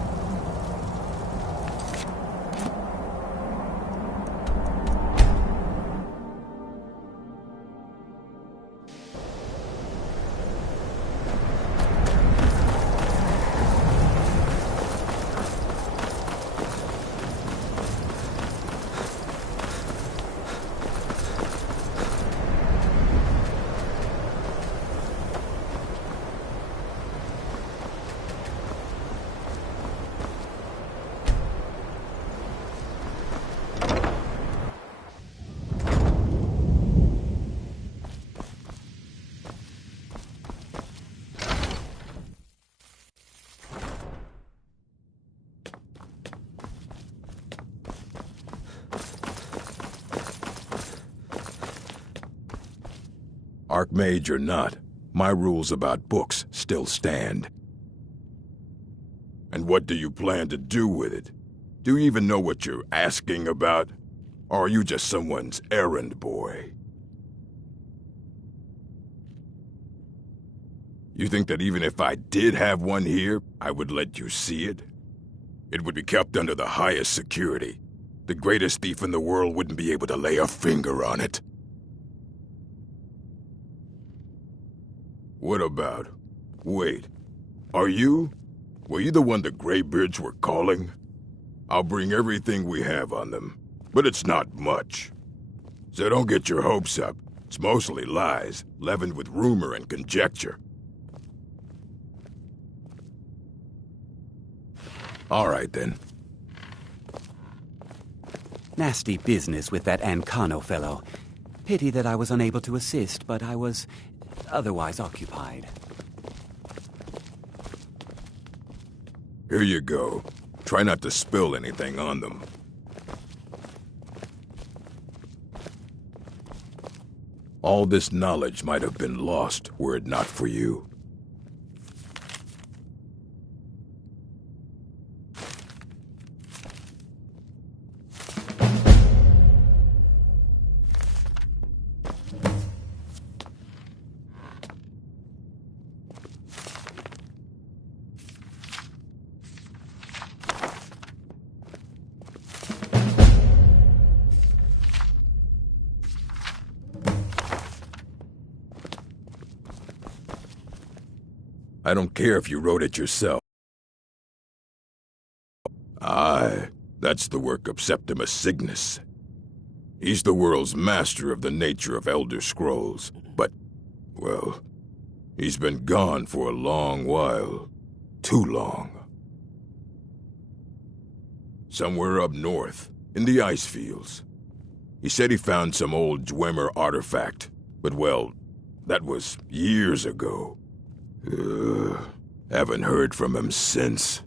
Archmage or not, my rules about books still stand. And what do you plan to do with it? Do you even know what you're asking about? Or are you just someone's errand boy? You think that even if I did have one here, I would let you see it? It would be kept under the highest security. The greatest thief in the world wouldn't be able to lay a finger on it. What about... Wait. Were you the one the Greybeards were calling? I'll bring everything we have on them, but it's not much. So don't get your hopes up. It's mostly lies, leavened with rumor and conjecture. All right, then. Nasty business with that Ancano fellow. Pity that I was unable to assist, but I was otherwise occupied. Here you go. Try not to spill anything on them. All this knowledge might have been lost were it not for you. I don't care if you wrote it yourself. Aye, that's the work of Septimus Cygnus. He's the world's master of the nature of Elder Scrolls, but, well, he's been gone for a long while. Too long. Somewhere up north, in the ice fields. He said he found some old Dwemer artifact, but, well, that was years ago. Haven't heard from him since.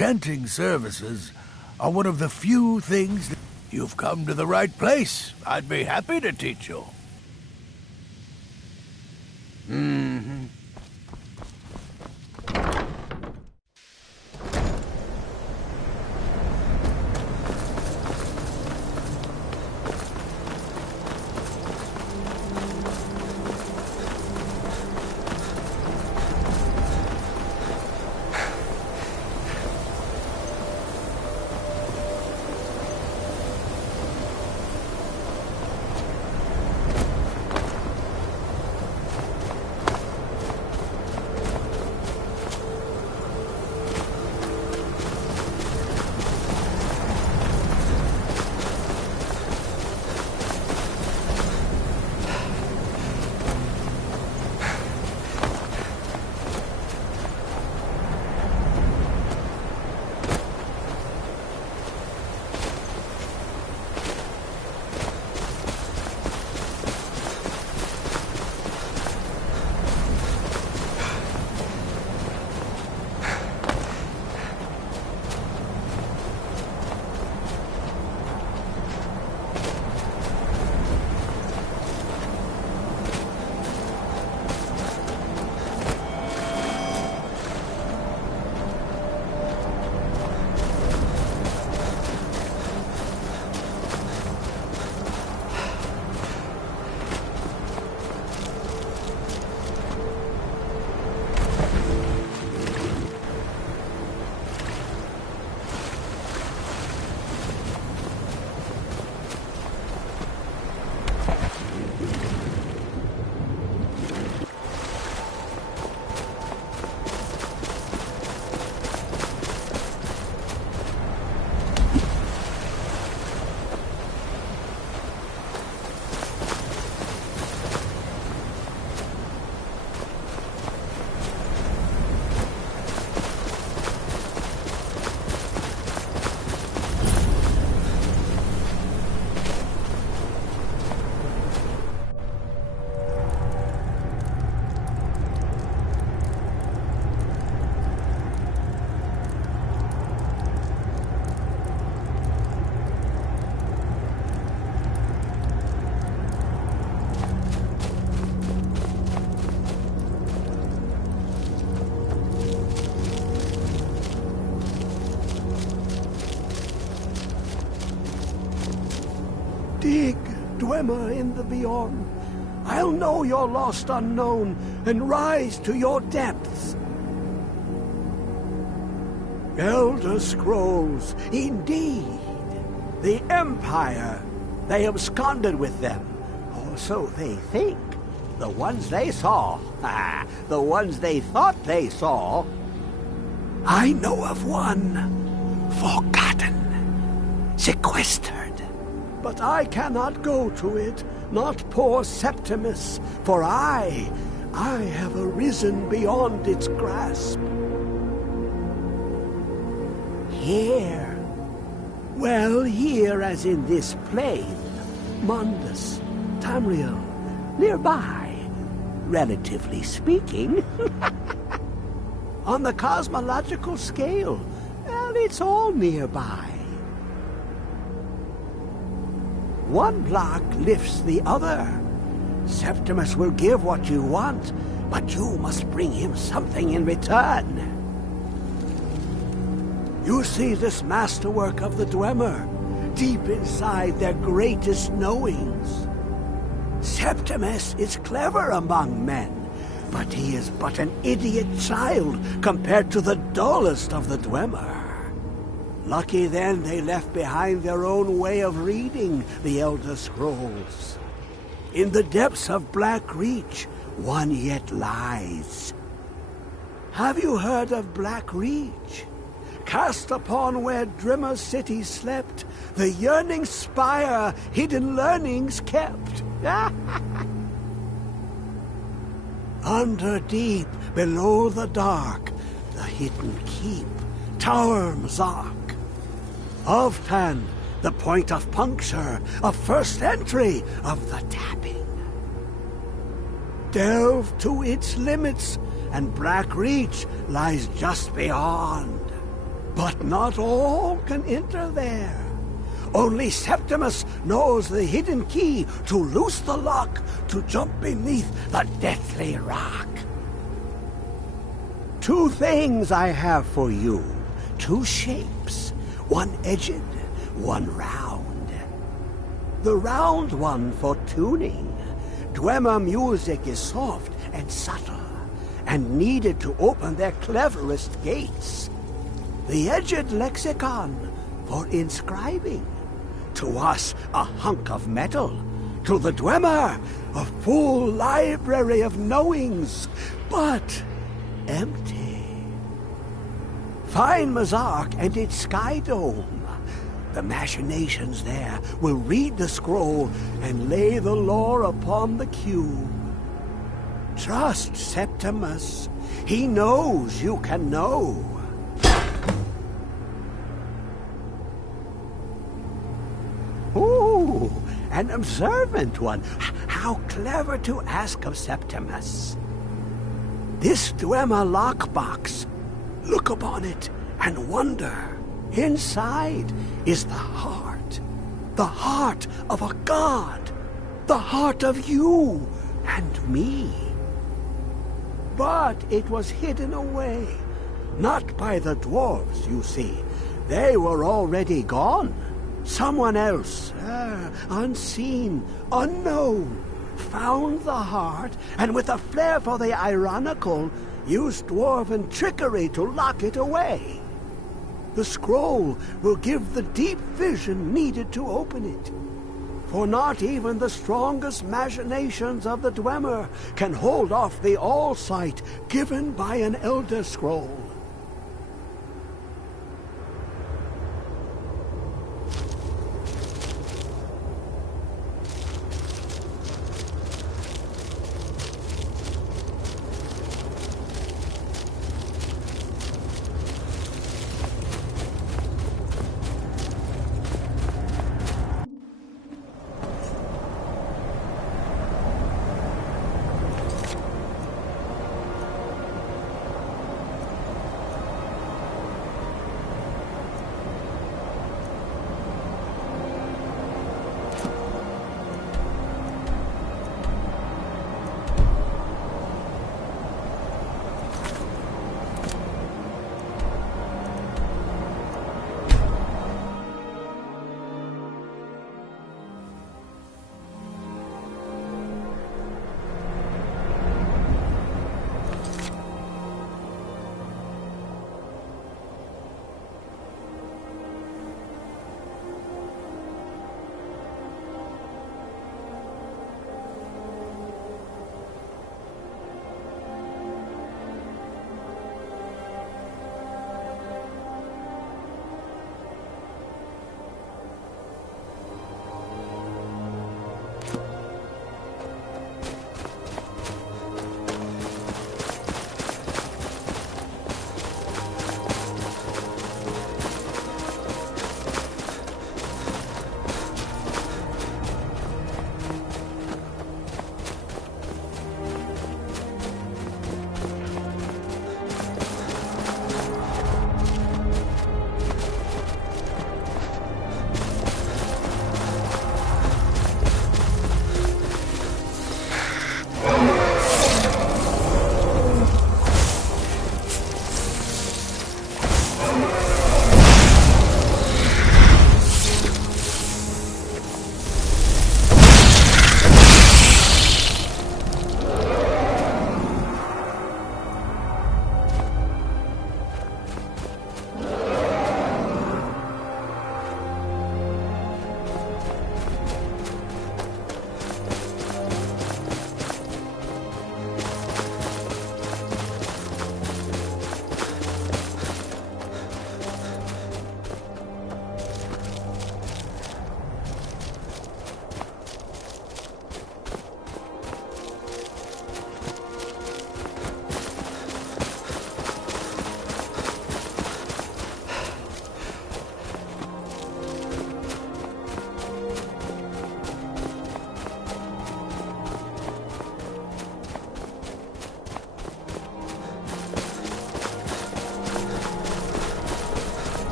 enchanting services are one of the few things that you've come to the right place. I'd be happy to teach you. Mm-hmm. Dig, Dwemer in the beyond. I'll know your lost unknown and rise to your depths. Elder Scrolls, indeed. The Empire. They absconded with them. Or so they think. The ones they saw. The ones they thought they saw. I know of one. Forgotten. Sequestered. But I cannot go to it, not poor Septimus, for I have arisen beyond its grasp. Here. Well, here as in this plane. Mundus, Tamriel, nearby, relatively speaking. On the cosmological scale, well, it's all nearby. One block lifts the other. Septimus will give what you want, but you must bring him something in return. You see this masterwork of the Dwemer, deep inside their greatest knowings. Septimus is clever among men, but he is but an idiot child compared to the dullest of the Dwemer. Lucky then they left behind their own way of reading the Elder Scrolls. In the depths of Black Reach, one yet lies. Have you heard of Black Reach? Cast upon where Drimmer City slept, the yearning spire hidden learnings kept. Under deep, below the dark, the hidden keep, Tower Mzark. Ovtan, the point of puncture, of first entry, of the tapping. Delve to its limits, and Black Reach lies just beyond. But not all can enter there. Only Septimus knows the hidden key to loose the lock to jump beneath the deathly rock. 2 things I have for you. 2 shapes. One edged, one round. The round one for tuning. Dwemer music is soft and subtle, and needed to open their cleverest gates. The edged lexicon for inscribing. To us, a hunk of metal. To the Dwemer, a full library of knowings, but empty. Find Mazark and its sky dome. The machinations there will read the scroll and lay the lore upon the cube. Trust Septimus. He knows you can know. Ooh, an observant one. How clever to ask of Septimus. This Dwemer lockbox. Look upon it and wonder. Inside is the heart. The heart of a god. The heart of you and me. But it was hidden away. Not by the dwarves, you see. They were already gone. Someone else, unseen, unknown, found the heart, and with a flair for the ironical, used dwarven trickery to lock it away. The scroll will give the deep vision needed to open it. For not even the strongest machinations of the Dwemer can hold off the all-sight given by an Elder Scroll.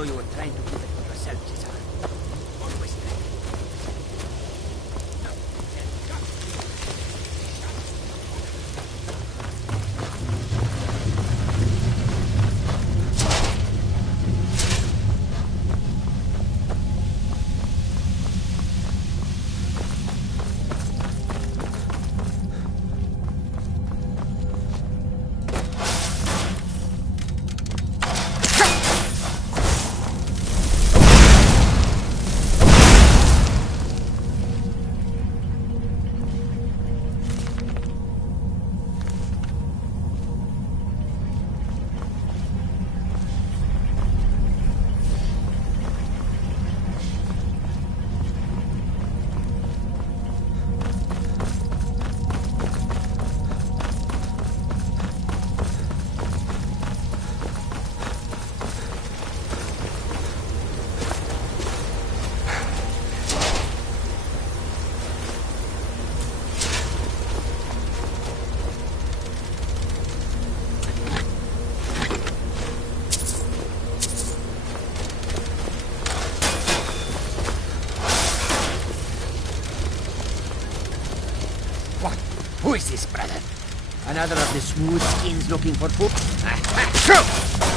know you were trying to keep it for yourself, Cesar. Always trying. Who is this, brother? Another of the smooth skins looking for food?